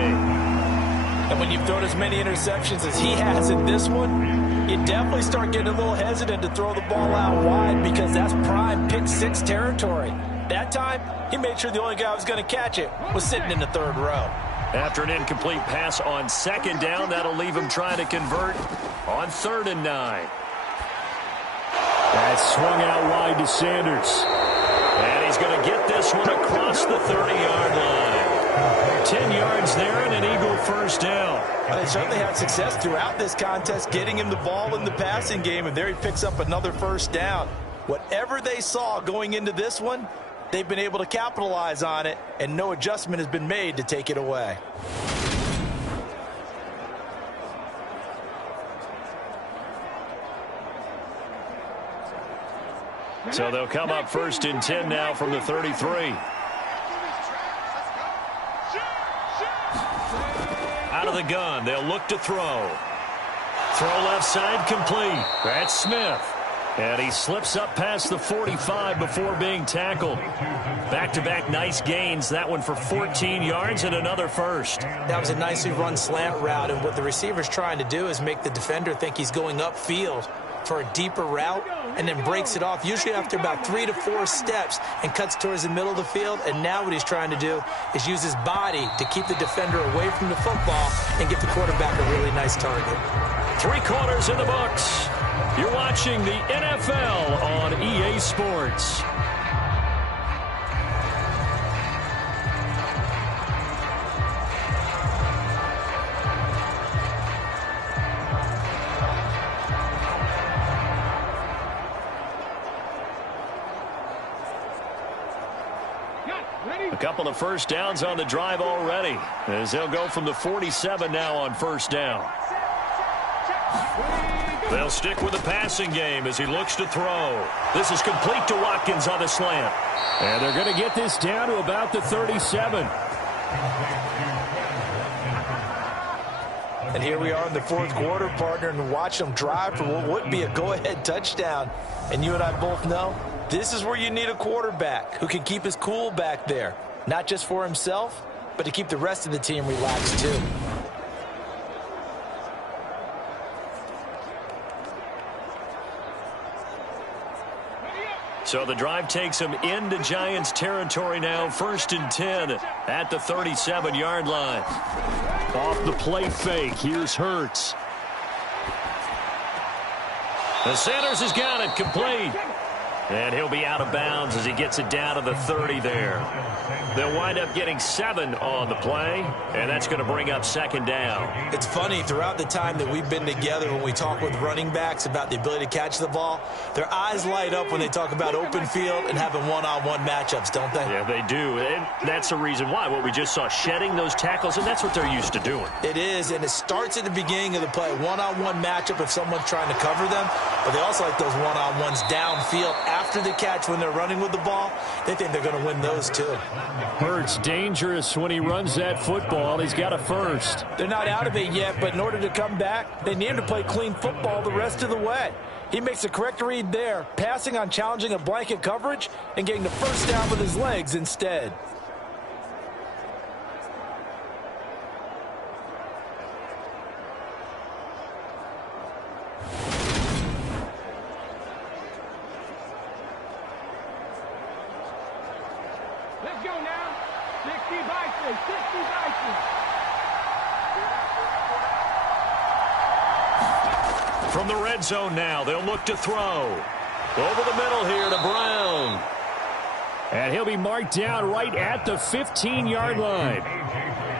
And when you've thrown as many interceptions as he has in this one, you definitely start getting a little hesitant to throw the ball out wide because that's prime pick 6 territory. That time, he made sure the only guy who was going to catch it was sitting in the 3rd row. After an incomplete pass on 2nd down, that'll leave him trying to convert on 3rd and 9. That swung out wide to Sanders. And he's going to get this one across the 30-yard line. 10 yards there and an Eagle first down. Well, they certainly had success throughout this contest getting him the ball in the passing game, and there he picks up another first down. Whatever they saw going into this one, they've been able to capitalize on it, and no adjustment has been made to take it away. So they'll come up 1st and 10 now from the 33. Out of the gun, they'll look to throw. Throw left side complete. That's Smith. And he slips up past the 45 before being tackled. Back-to-back nice gains. That one for 14 yards and another first. That was a nicely run slant route, and what the receiver's trying to do is make the defender think he's going upfield for a deeper route and then breaks it off, usually after about 3 to 4 steps, and cuts towards the middle of the field. And now what he's trying to do is use his body to keep the defender away from the football and give the quarterback a really nice target. 3 quarters in the books. You're watching the NFL on EA Sports. A couple of first downs on the drive already, as they'll go from the 47 now on first down. They'll stick with the passing game as he looks to throw. This is complete to Watkins on the slant. And they're going to get this down to about the 37. And here we are in the 4th quarter, partner, and watch them drive for what would be a go-ahead touchdown. And you and I both know this is where you need a quarterback who can keep his cool back there, not just for himself, but to keep the rest of the team relaxed too. So the drive takes him into Giants territory now, 1st and 10 at the 37-yard line. Off the play fake, here's Hurts. The Sanders has got it complete. And he'll be out of bounds as he gets it down to the 30 there. They'll wind up getting 7 on the play, and that's going to bring up 2nd down. It's funny, throughout the time that we've been together, when we talk with running backs about the ability to catch the ball, their eyes light up when they talk about open field and having one-on-one matchups, don't they? Yeah, they do. And that's the reason why. What we just saw, shedding those tackles, and that's what they're used to doing. It is, and it starts at the beginning of the play. One-on-one matchup if someone's trying to cover them, but they also like those one-on-ones downfield after the catch when they're running with the ball. They think they're going to win those too. Hurts dangerous when he runs that football. He's got a first. They're not out of it yet, but in order to come back, they need him to play clean football the rest of the way. He makes the correct read there, passing on challenging a blanket coverage and getting the first down with his legs instead. Let's go now. From the red zone now, they'll look to throw. Over the middle here to Brown. And he'll be marked down right at the 15-yard line.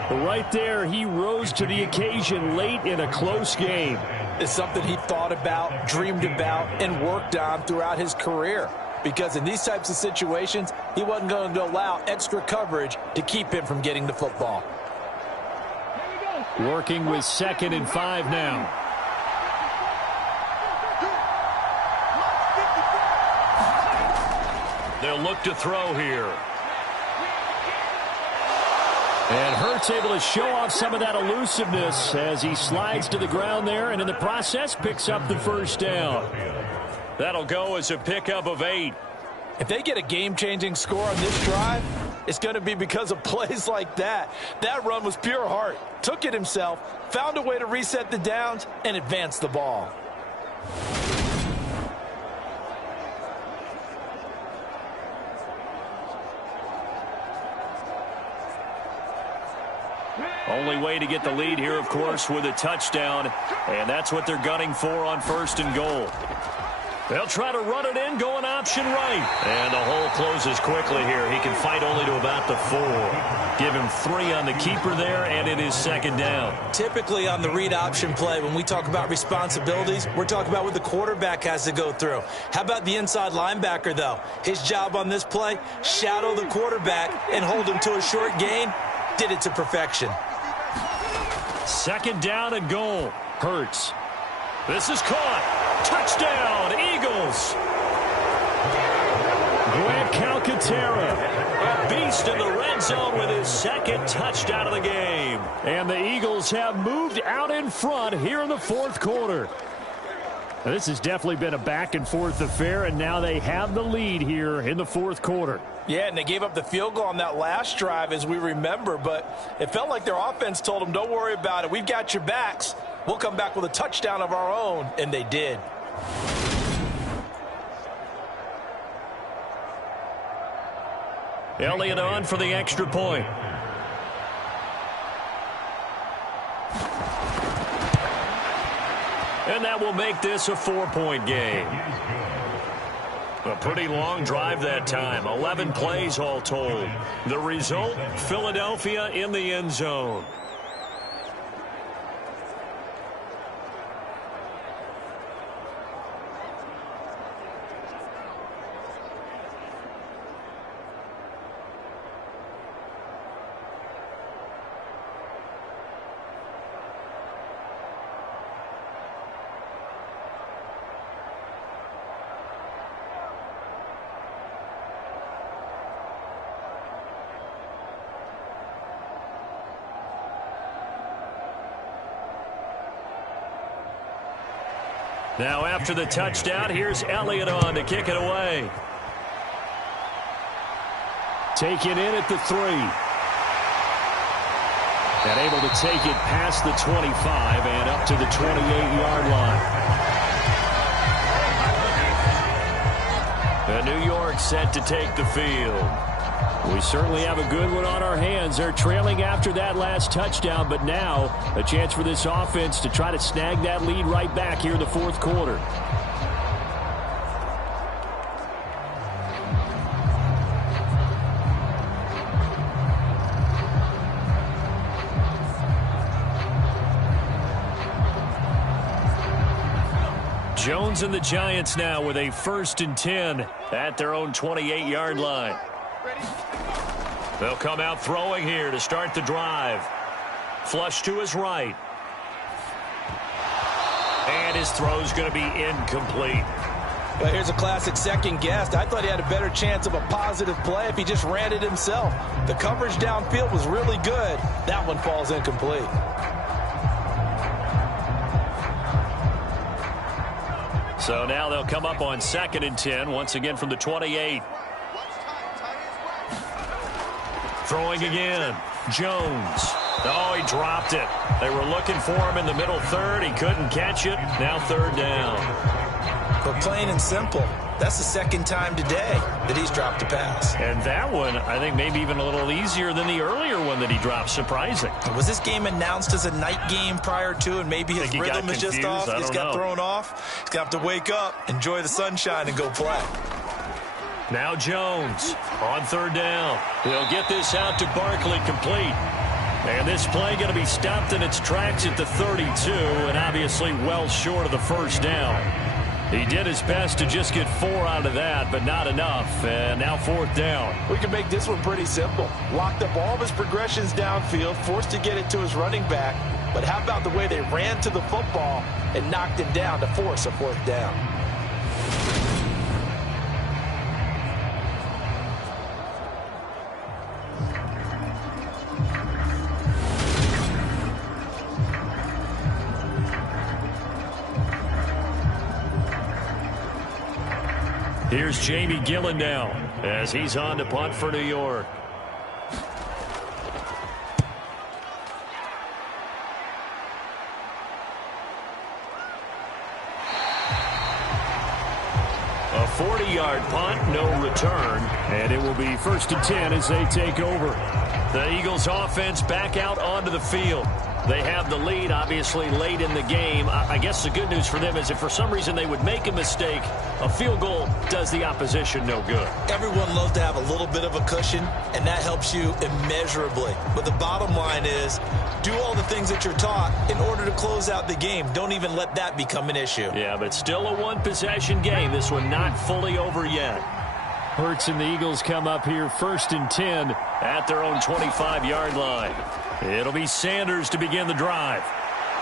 But right there, he rose to the occasion late in a close game. It's something he thought about, dreamed about, and worked on throughout his career. Because in these types of situations, he wasn't going to allow extra coverage to keep him from getting the football. Working with 2nd and 5 now. They'll look to throw here. And Hurts able to show off some of that elusiveness as he slides to the ground there, and in the process picks up the first down. That'll go as a pickup of 8. If they get a game-changing score on this drive, it's going to be because of plays like that. That run was pure heart. Took it himself, found a way to reset the downs, and advance the ball. Only way to get the lead here, of course, with a touchdown. And that's what they're gunning for on 1st and goal. They'll try to run it in, going option right. And the hole closes quickly here. He can fight only to about the 4. Give him 3 on the keeper there, and it is 2nd down. Typically on the read option play, when we talk about responsibilities, we're talking about what the quarterback has to go through. How about the inside linebacker, though? His job on this play, shadow the quarterback and hold him to a short gain. Did it to perfection. 2nd down and goal. Hurts. This is caught. Touchdown, Eagles. Grant Calcaterra. A beast in the red zone with his 2nd touchdown of the game. And the Eagles have moved out in front here in the 4th quarter. Now, this has definitely been a back-and-forth affair, and now they have the lead here in the 4th quarter. Yeah, and they gave up the field goal on that last drive, as we remember, but it felt like their offense told them, don't worry about it. We've got your backs. We'll come back with a touchdown of our own, and they did. Elliott on for the extra point. And that will make this a 4-point game. A pretty long drive that time. 11 plays all told. The result, Philadelphia in the end zone. Now after the touchdown, here's Elliott on to kick it away. Taken in at the 3. And able to take it past the 25 and up to the 28-yard line. And New York set to take the field. We certainly have a good one on our hands. They're trailing after that last touchdown, but now a chance for this offense to try to snag that lead right back here in the 4th quarter. Jones and the Giants now with a 1st and 10 at their own 28-yard line. They'll come out throwing here to start the drive. Flush to his right. And his throw's going to be incomplete. But here's a classic second guess. I thought he had a better chance of a positive play if he just ran it himself. The coverage downfield was really good. That one falls incomplete. So now they'll come up on 2nd and 10, once again from the 28. Throwing again. Jones. Oh, he dropped it. They were looking for him in the middle 3rd. He couldn't catch it. Now 3rd down. But plain and simple, That's the second time today that he's dropped a pass. And that one, I think, maybe even a little easier than the earlier one that he dropped. Surprising. Was this game announced as a night game prior to, and maybe his rhythm is just off? He's got thrown off. He's got to wake up, enjoy the sunshine, and go play. Now Jones on third down. He'll get this out to Barkley, complete. And this play going to be stopped in its tracks at the 32, and obviously well short of the first down. He did his best to just get 4 out of that, but not enough. And now fourth down. We can make this one pretty simple. Locked up all of his progressions downfield, forced to get it to his running back. But how about the way they ran to the football and knocked him down to force a fourth down? Here's Jamie Gillen now as he's on to punt for New York. A 40-yard punt, no return, and it will be 1st and 10 as they take over. The Eagles offense back out onto the field. They have the lead, obviously, late in the game. I guess the good news for them is if for some reason they would make a mistake, a field goal does the opposition no good. Everyone loves to have a little bit of a cushion, and that helps you immeasurably. But the bottom line is, do all the things that you're taught in order to close out the game. Don't even let that become an issue. Yeah, but still a one-possession game. This one not fully over yet. Hurts and the Eagles come up here 1st and 10 at their own 25-yard line. It'll be Sanders to begin the drive.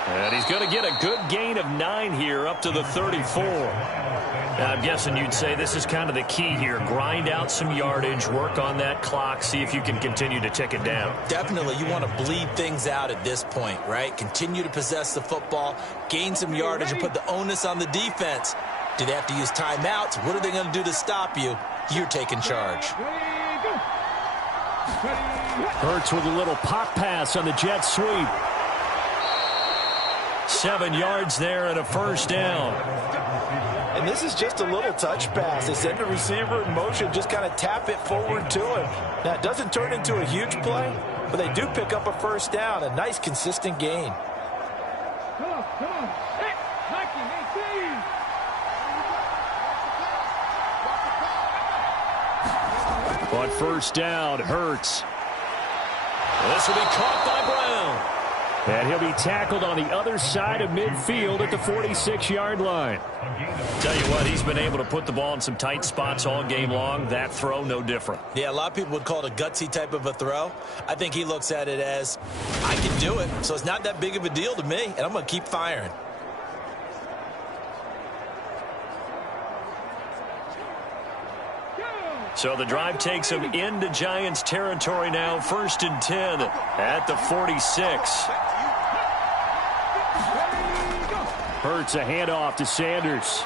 And he's going to get a good gain of 9 here up to the 34. Now, I'm guessing you'd say this is kind of the key here. Grind out some yardage, work on that clock, see if you can continue to tick it down. Definitely, you want to bleed things out at this point, right? Continue to possess the football, gain some yardage, and put the onus on the defense. Do they have to use timeouts? What are they going to do to stop you? You're taking charge. Hurts with a little pop pass on the jet sweep. 7 yards there and a first down. And this is just a little touch pass. They send the receiver in motion, just kind of tap it forward to him. Now, it doesn't turn into a huge play, but they do pick up a first down, a nice, consistent gain. Come on. Hey, But first down, Hurts. This will be caught by Brown. And he'll be tackled on the other side of midfield at the 46-yard line. Tell you what, he's been able to put the ball in some tight spots all game long. That throw, no different. Yeah, a lot of people would call it a gutsy type of a throw. I think he looks at it as, I can do it, so it's not that big of a deal to me, and I'm going to keep firing. So the drive takes him into Giants territory now. 1st and 10 at the 46. Hurts a handoff to Sanders.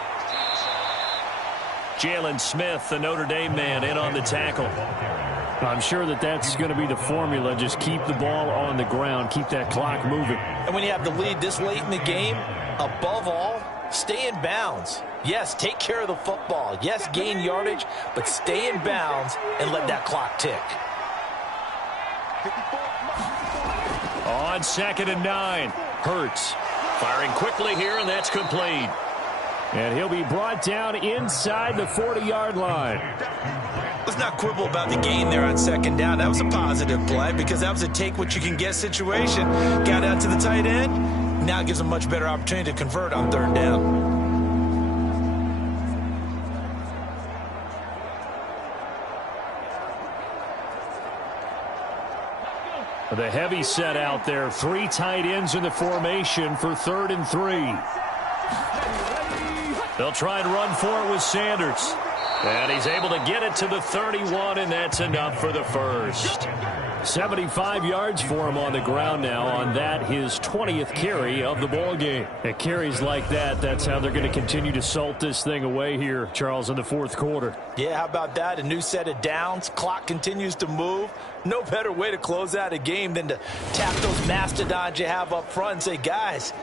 Jalen Smith, the Notre Dame man, in on the tackle. I'm sure that's going to be the formula. Just keep the ball on the ground. Keep that clock moving. And when you have the lead this late in the game, above all, stay in bounds. Yes, take care of the football. Yes, gain yardage, but stay in bounds and let that clock tick. On 2nd and 9, Hurts firing quickly here, and that's complete. And he'll be brought down inside the 40-yard line. Let's not quibble about the gain there on 2nd down. That was a positive play because that was a take-what-you-can-get situation. Got out to the tight end. Now it gives him a much better opportunity to convert on 3rd down. The heavy set out there. 3 tight ends in the formation for 3rd and 3. They'll try and run for it with Sanders. And he's able to get it to the 31, and that's enough for the first. 75 yards for him on the ground now on that, his 20th carry of the ball game. At carries like that, that's how they're going to continue to salt this thing away here, Charles, in the 4th quarter. Yeah, how about that? A new set of downs. Clock continues to move. No better way to close out a game than to tap those mastodons you have up front and say, guys,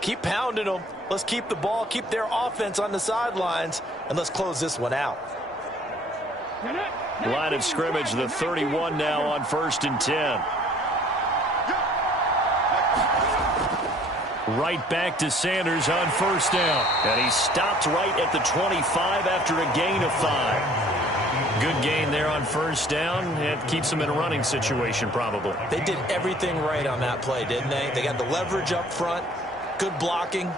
Keep pounding them. Let's keep the ball, keep their offense on the sidelines, and let's close this one out. Line of scrimmage, the 31 now on 1st and 10. Right back to Sanders on 1st down. And he stopped right at the 25 after a gain of 5. Good gain there on 1st down. It keeps them in a running situation probably. They did everything right on that play, didn't they? They got the leverage up front, good blocking,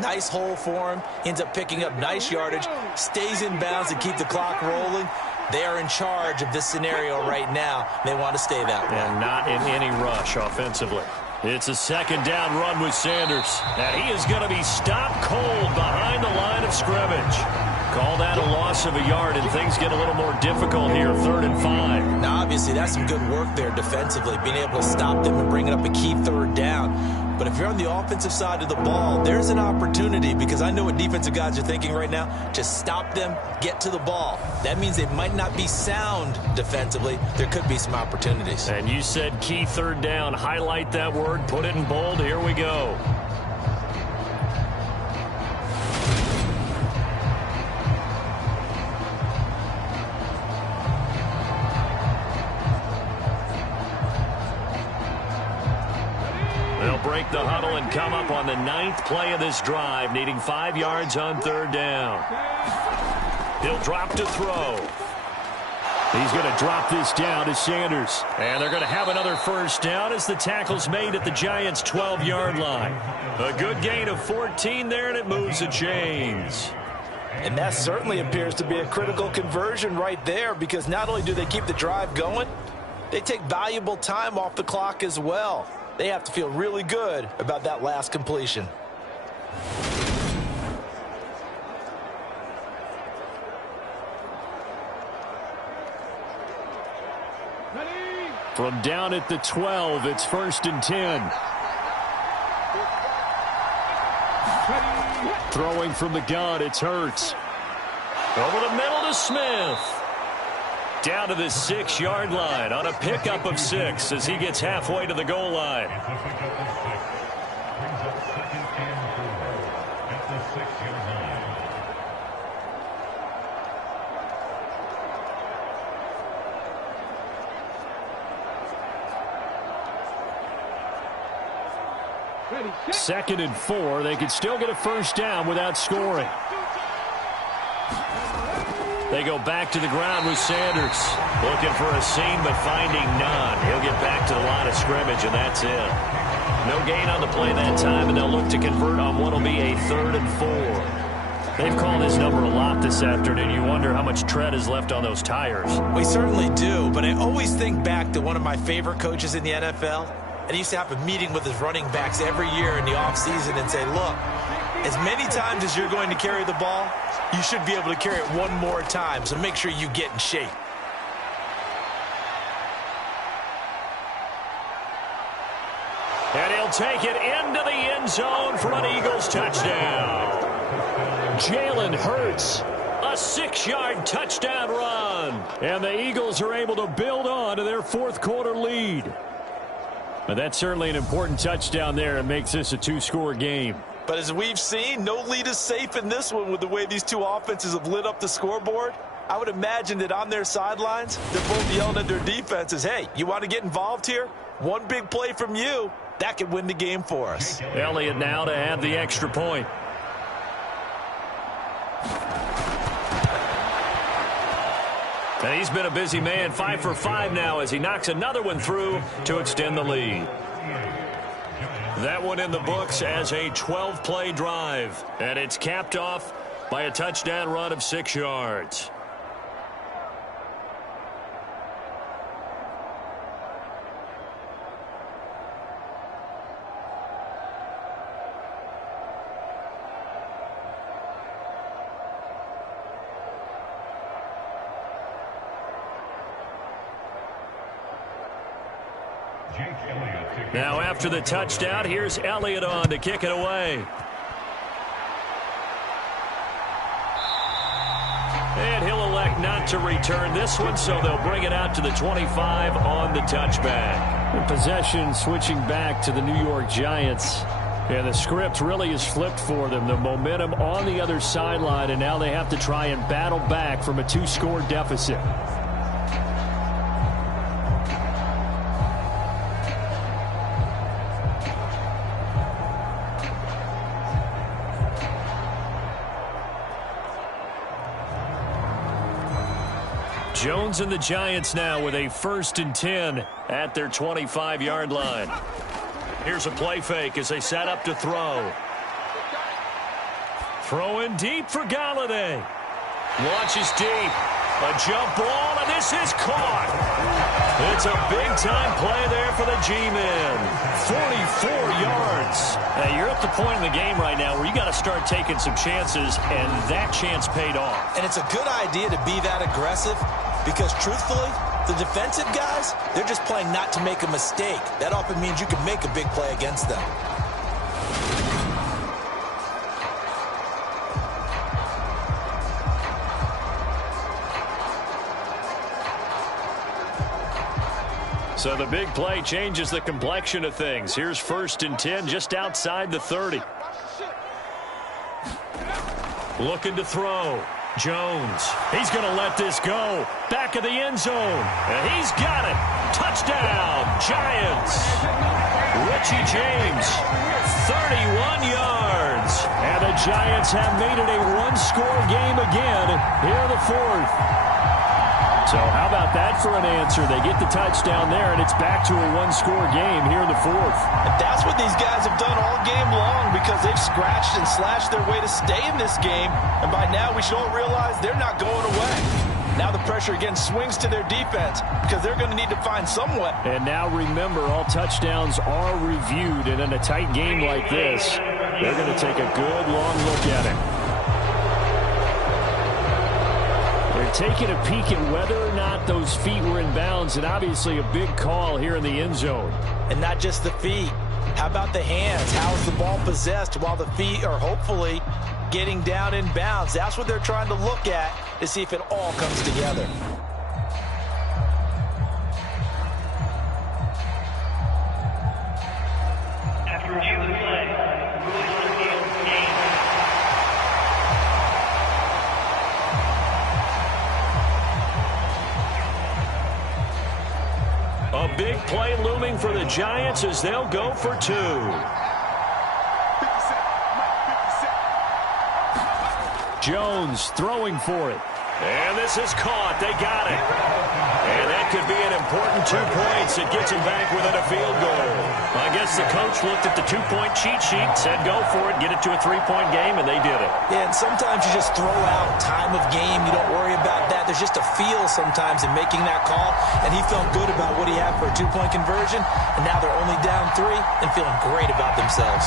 nice hole for him, ends up picking up nice yardage, stays in bounds to keep the clock rolling. They are in charge of this scenario right now. They want to stay that way. And not in any rush offensively. It's a 2nd down run with Sanders. And he is going to be stopped cold behind the line of scrimmage. Call that a loss of a yard, and things get a little more difficult here, 3rd and 5. Now, obviously, that's some good work there defensively, being able to stop them and bring it up a key 3rd down. But if you're on the offensive side of the ball, there's an opportunity, because I know what defensive guys are thinking right now. Just stop them, get to the ball. That means they might not be sound defensively. There could be some opportunities. And you said key 3rd down. Highlight that word, put it in bold. Here we go. They'll break the huddle and come up on the 9th play of this drive, needing 5 yards on 3rd down. He'll drop to throw. He's going to drop this down to Sanders. And they're going to have another 1st down as the tackle's made at the Giants' 12-yard line. A good gain of 14 there, and it moves the chains. And that certainly appears to be a critical conversion right there, because not only do they keep the drive going, they take valuable time off the clock as well. They have to feel really good about that last completion. From down at the 12, it's 1st and 10. Throwing from the gun, it's Hurts. Over the middle to Smith. Down to the 6-yard line on a pickup of 6 as he gets halfway to the goal line. Second and 4. They could still get a 1st down without scoring. They go back to the ground with Sanders. Looking for a seam, but finding none. He'll get back to the line of scrimmage, and that's it. No gain on the play that time, and they'll look to convert on what will be a 3rd and 4. They've called this number a lot this afternoon. You wonder how much tread is left on those tires. We certainly do, but I always think back to one of my favorite coaches in the NFL. And he used to have a meeting with his running backs every year in the offseason and say, look, as many times as you're going to carry the ball, you should be able to carry it one more time, so make sure you get in shape. And he'll take it into the end zone for an Eagles touchdown. Jalen Hurts. A 6-yard touchdown run. And the Eagles are able to build on to their 4th quarter lead. But that's certainly an important touchdown there. It makes this a 2-score game. But as we've seen, no lead is safe in this one with the way these two offenses have lit up the scoreboard. I would imagine that on their sidelines, they're both yelling at their defenses, hey, you want to get involved here? One big play from you, that could win the game for us. Elliott now to add the extra point. And he's been a busy man, 5 for 5 now as he knocks another one through to extend the lead. That one in the books as a 12-play drive. And it's capped off by a touchdown run of 6 yards. Now after the touchdown, here's Elliott on to kick it away. And he'll elect not to return this one, so they'll bring it out to the 25 on the touchback. And possession switching back to the New York Giants. And the script really is flipped for them. The momentum on the other sideline, and now they have to try and battle back from a 2-score deficit. Jones and the Giants now with a 1st and 10 at their 25-yard line. Here's a play fake as they set up to throw. Throwing deep for Galladay. Launches deep. A jump ball, and this is caught. It's a big-time play there for the G-men. 44 yards. Now, you're at the point in the game right now where you got to start taking some chances, and that chance paid off. And it's a good idea to be that aggressive because, truthfully, the defensive guys, they're just playing not to make a mistake. That often means you can make a big play against them. So the big play changes the complexion of things. Here's 1st and 10 just outside the 30. Looking to throw. Jones. He's going to let this go. Back of the end zone. And he's got it. Touchdown, Giants. Richie James, 31 yards. And the Giants have made it a 1-score game again here in the 4th. So how about that for an answer? They get the touchdown there, and it's back to a 1-score game here in the 4th. And that's what these guys have done all game long because they've scratched and slashed their way to stay in this game. And by now, we should all realize they're not going away. Now the pressure again swings to their defense because they're going to need to find some way. And now remember, all touchdowns are reviewed, and in a tight game like this, they're going to take a good long look at it. Taking a peek at whether or not those feet were in bounds, and obviously a big call here in the end zone. And not just the feet. How about the hands? How's the ball possessed while the feet are hopefully getting down in bounds? That's what they're trying to look at to see if it all comes together. After review of the play, rules on the field, game. A big play looming for the Giants as they'll go for 2. Jones throwing for it. And this is caught. They got it. And that could be an important 2 points. It gets them back within a field goal. I guess the coach looked at the 2-point cheat sheet, said go for it, get it to a 3-point game, and they did it. Yeah, and sometimes you just throw out time of game. You don't worry about that. There's just a feel sometimes in making that call, and he felt good about what he had for a 2-point conversion, and now they're only down 3 and feeling great about themselves.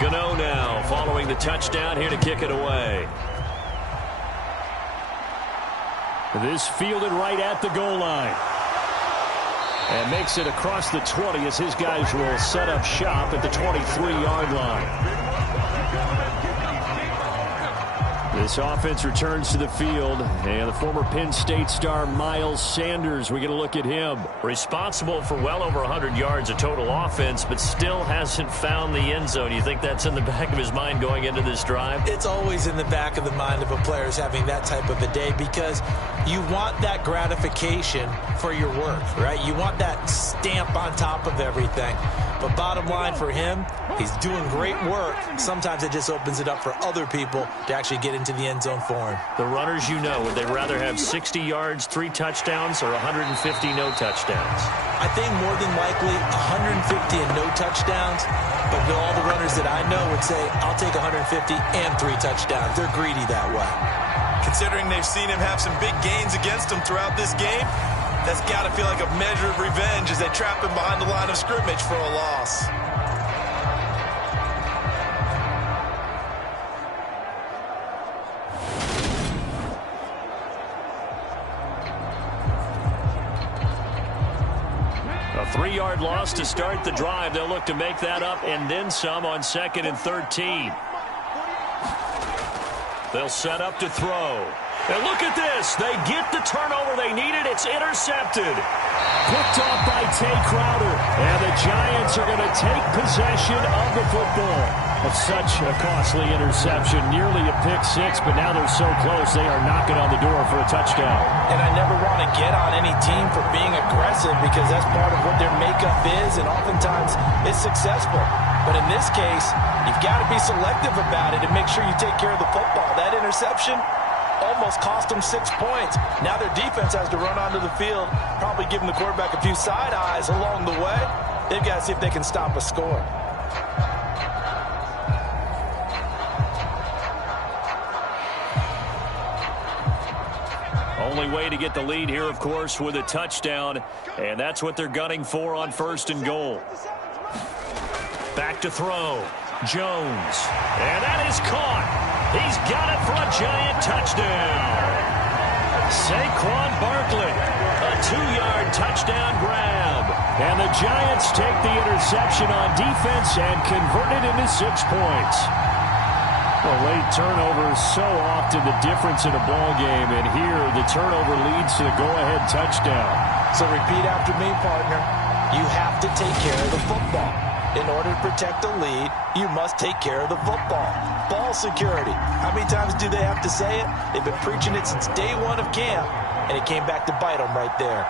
Gano now following the touchdown here to kick it away. This fielded right at the goal line. And makes it across the 20 as his guys will set up shop at the 23-yard line. This offense returns to the field, and the former Penn State star Miles Sanders, we get a look at him. Responsible for well over 100 yards of total offense, but still hasn't found the end zone. You think that's in the back of his mind going into this drive? It's always in the back of the mind of a player having that type of a day because you want that gratification for your work, right? You want that stamp on top of everything. But bottom line for him, he's doing great work. Sometimes it just opens it up for other people to actually get into the end zone for him. The runners, you know, would they rather have 60 yards, 3 touchdowns, or 150 no touchdowns? I think more than likely 150 and no touchdowns. But all the runners that I know would say, I'll take 150 and 3 touchdowns. They're greedy that way. Considering they've seen him have some big gains against them throughout this game, that's got to feel like a measure of revenge as they trap him behind the line of scrimmage for a loss. A 3-yard loss to start the drive. They'll look to make that up and then some on 2nd and 13. They'll set up to throw. And look at this. They get the turnover they needed. It's intercepted. Picked off by Tay Crowder. And the Giants are going to take possession of the football. But such a costly interception. Nearly a pick six, but now they're so close they are knocking on the door for a touchdown. And I never want to get on any team for being aggressive because that's part of what their makeup is, and oftentimes it's successful. But in this case, you've got to be selective about it and make sure you take care of the football. That interception almost cost them 6 points. Now their defense has to run onto the field, probably giving the quarterback a few side eyes along the way. They've got to see if they can stop a score. Only way to get the lead here, of course, with a touchdown, and that's what they're gunning for on 1st and goal. Back to throw. Jones. And that is caught. He's got it for a Giant touchdown. Saquon Barkley. A 2-yard touchdown grab. And the Giants take the interception on defense and convert it into 6 points. Well, late turnovers so often the difference in a ball game, and here the turnover leads to the go-ahead touchdown. So repeat after me, partner. You have to take care of the football. In order to protect the lead, you must take care of the football. Ball security. How many times do they have to say it? They've been preaching it since day one of camp, and it came back to bite them right there.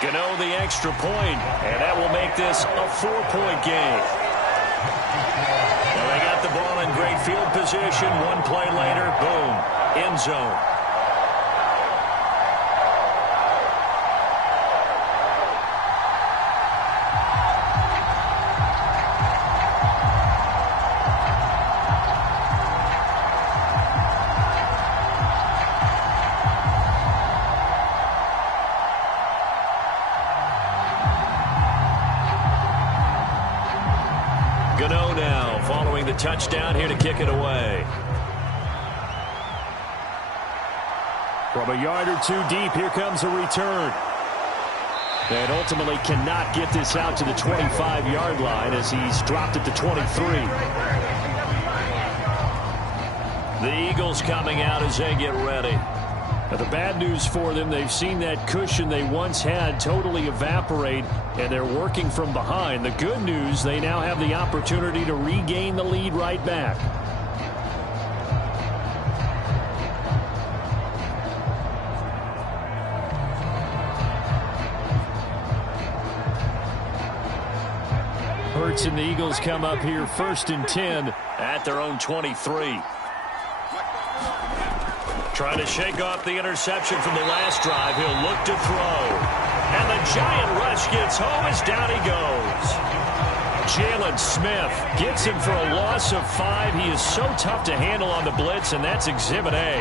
Gano the extra point, and that will make this a 4-point game. Well, they got the ball in great field position. One play later, boom, end zone. Gano now following the touchdown here to kick it away. From a yard or two deep, here comes a return. And ultimately cannot get this out to the 25-yard line as he's dropped it to 23. The Eagles coming out as they get ready. Now, the bad news for them, they've seen that cushion they once had totally evaporate, and they're working from behind. The good news, they now have the opportunity to regain the lead right back. Hurts and the Eagles come up here 1st and 10 at their own 23. Trying to shake off the interception from the last drive. He'll look to throw. And the Giant rush gets home as down he goes. Jalen Smith gets him for a loss of 5. He is so tough to handle on the blitz, and that's Exhibit A.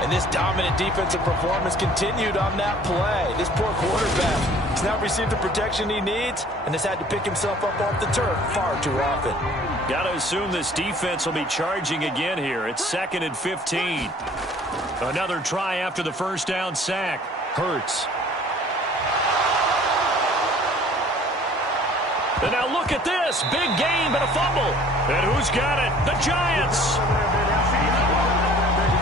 And this dominant defensive performance continued on that play. This poor quarterback has not received the protection he needs and has had to pick himself up off the turf far too often. Got to assume this defense will be charging again here. It's 2nd and 15. Another try after the first down sack. Hurts. And now look at this. Big gain, but a fumble. And who's got it? The Giants.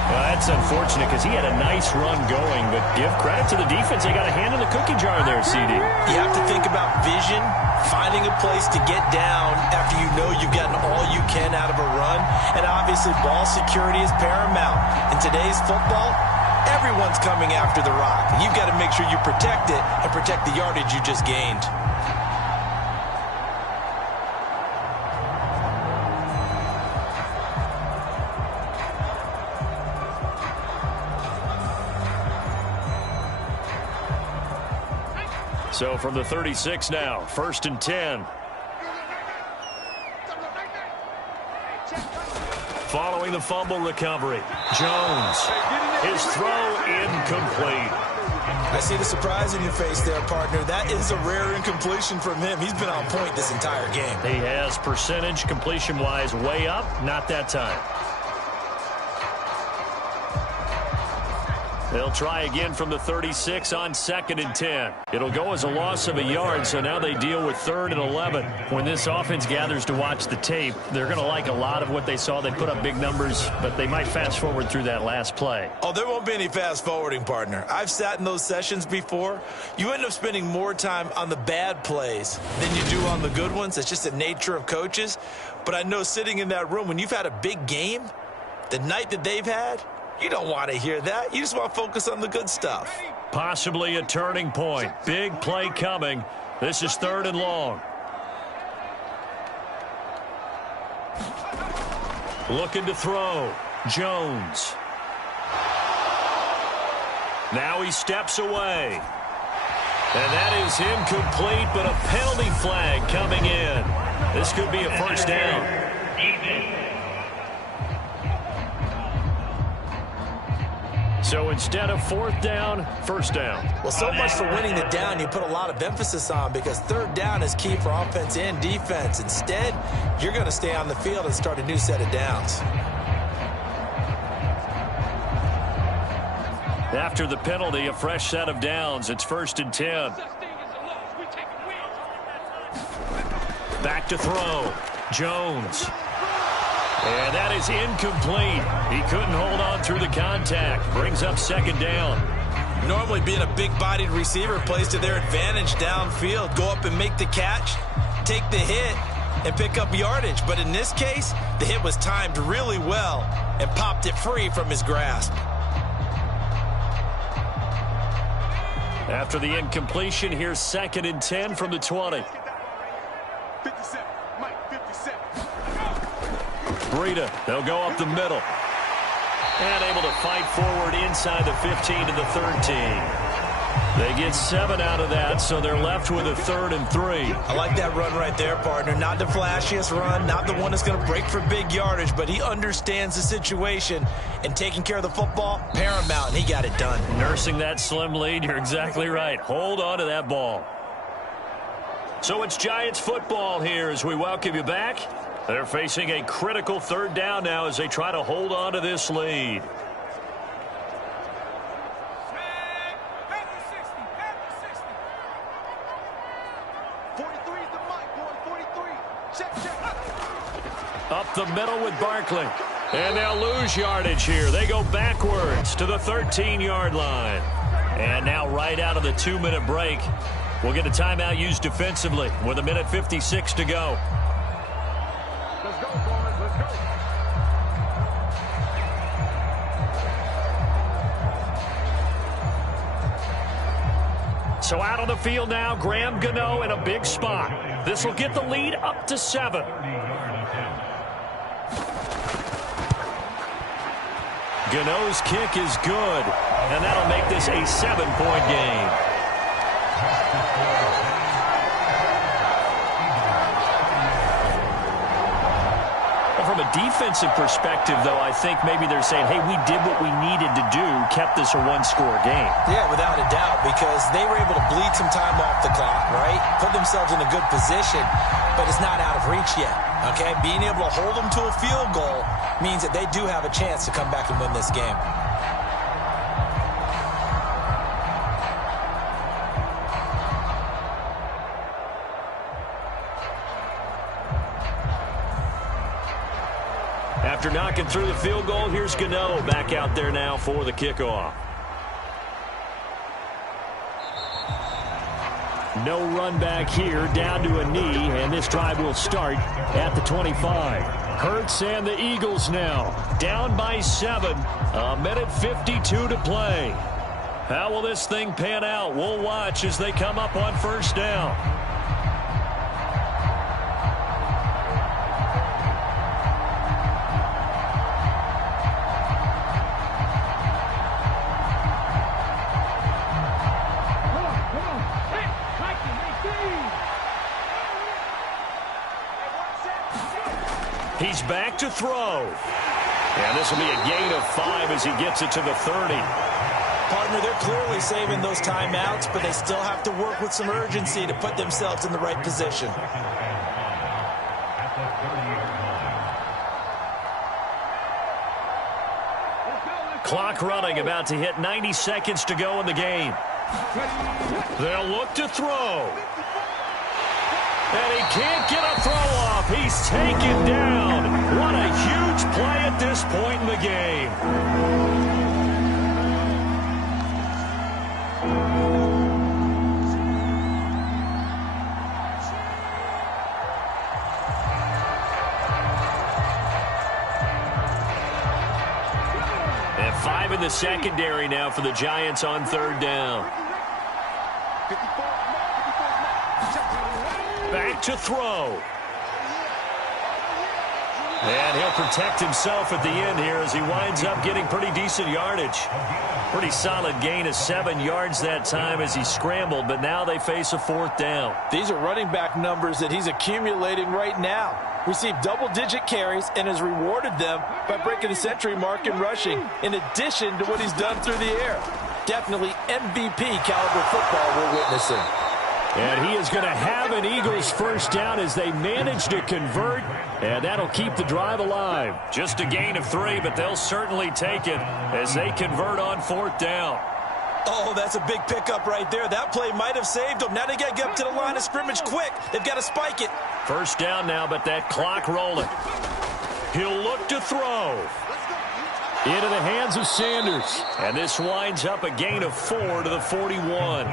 Well, that's unfortunate because he had a nice run going, but give credit to the defense. They got a hand in the cookie jar there, CD. You have to think about vision, finding a place to get down after you know you've gotten all you can out of a run, and obviously ball security is paramount. In today's football, everyone's coming after the rock. You've got to make sure you protect it and protect the yardage you just gained. So from the 36 now, 1st and 10. Following the fumble recovery, Jones. His throw incomplete. I see the surprise in your face there, partner. That is a rare incompletion from him. He's been on point this entire game. He has percentage completion-wise way up, not that time. They'll try again from the 36 on 2nd and 10. It'll go as a loss of a yard, so now they deal with 3rd and 11. When this offense gathers to watch the tape, they're going to like a lot of what they saw. They put up big numbers, but they might fast forward through that last play. Oh, there won't be any fast forwarding, partner. I've sat in those sessions before. You end up spending more time on the bad plays than you do on the good ones. It's just the nature of coaches. But I know sitting in that room, when you've had a big game, the night that they've had, you don't want to hear that. You just want to focus on the good stuff. Possibly a turning point. Big play coming. This is 3rd and long. Looking to throw. Jones. Now he steps away. And that is incomplete, but a penalty flag coming in. This could be a first down. So instead of 4th down, 1st down. Well, so much for winning the down you put a lot of emphasis on, because 3rd down is key for offense and defense. Instead, you're going to stay on the field and start a new set of downs. After the penalty, a fresh set of downs. It's 1st and 10. Back to throw. Jones. And that is incomplete. He couldn't hold on through the contact. Brings up 2nd down. Normally, being a big-bodied receiver plays to their advantage downfield. Go up and make the catch, take the hit, and pick up yardage. But in this case, the hit was timed really well and popped it free from his grasp. After the incompletion, here's 2nd and 10 from the 20. 57, Mike, 57. Breida, they'll go up the middle. And able to fight forward inside the 15 to the 13. They get 7 out of that, so they're left with a 3rd and 3. I like that run right there, partner. Not the flashiest run, not the one that's going to break for big yardage, but he understands the situation, and taking care of the football, paramount, and he got it done. Nursing that slim lead, you're exactly right. Hold on to that ball. So it's Giants football here as we welcome you back. They're facing a critical 3rd down now as they try to hold on to this lead. Up the middle with Barkley. And they'll lose yardage here. They go backwards to the 13-yard line. And now right out of the 2-minute break, we'll get a timeout used defensively with 1:56 to go. Let's go, boys. Let's go. So out on the field now, Graham Gano in a big spot. This will get the lead up to 7. Gano's kick is good, and that'll make this a 7-point game. From a defensive perspective, though, I think maybe they're saying, hey, we did what we needed to do, kept this a 1-score game. Yeah, without a doubt, because they were able to bleed some time off the clock, right? Put themselves in a good position, but it's not out of reach yet, okay? Being able to hold them to a field goal means that they do have a chance to come back and win this game. After knocking through the field goal, here's Gano back out there now for the kickoff. No run back here, down to a knee, and this drive will start at the 25. Hurts and the Eagles now down by 7. 1:52 to play. How will this thing pan out? We'll watch as they come up on 1st down. He's back to throw. And this will be a gain of 5 as he gets it to the 30. Partner, they're clearly saving those timeouts, but they still have to work with some urgency to put themselves in the right position. Clock running, about to hit 90 seconds to go in the game. They'll look to throw. And he can't get a throw off. He's taken down. What a huge play at this point in the game. And 5 in the secondary now for the Giants on 3rd down. Back to throw. And he'll protect himself at the end here as he winds up getting pretty decent yardage. Pretty solid gain of 7 yards that time as he scrambled, but now they face a 4th down. These are running back numbers that he's accumulating right now. Received double-digit carries and has rewarded them by breaking the century mark in rushing, in addition to what he's done through the air. Definitely MVP caliber football we're witnessing. And he is going to have an Eagles 1st down as they manage to convert, and that'll keep the drive alive. Just a gain of 3, but they'll certainly take it as they convert on 4th down. Oh, that's a big pickup right there. That play might have saved them. Now they got to get up to the line of scrimmage quick. They've got to spike it. 1st down now, but that clock rolling. He'll look to throw. Into the hands of Sanders. And this winds up a gain of 4 to the 41.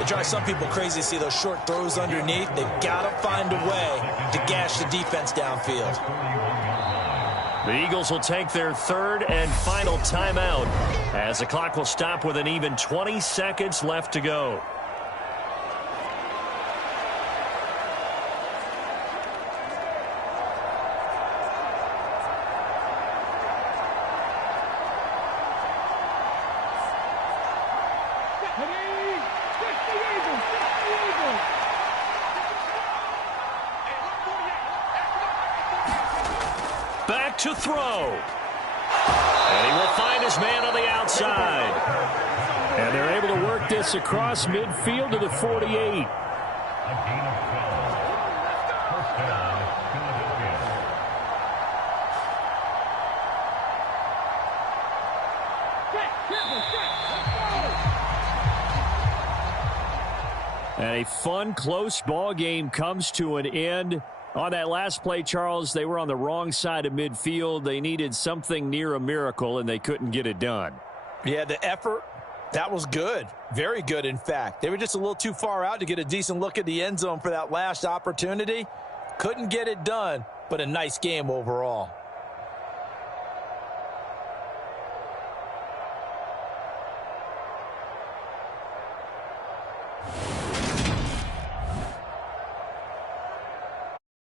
It drives some people crazy to see those short throws underneath. They've got to find a way to gash the defense downfield. The Eagles will take their 3rd and final timeout as the clock will stop with an even 20 seconds left to go. Back to throw. And he will find his man on the outside. And they're able to work this across midfield to the 48. And a fun, close ball game comes to an end. On that last play, Charles, they were on the wrong side of midfield. They needed something near a miracle, and they couldn't get it done. Yeah, the effort, that was good. Very good, in fact. They were just a little too far out to get a decent look at the end zone for that last opportunity. Couldn't get it done, but a nice game overall.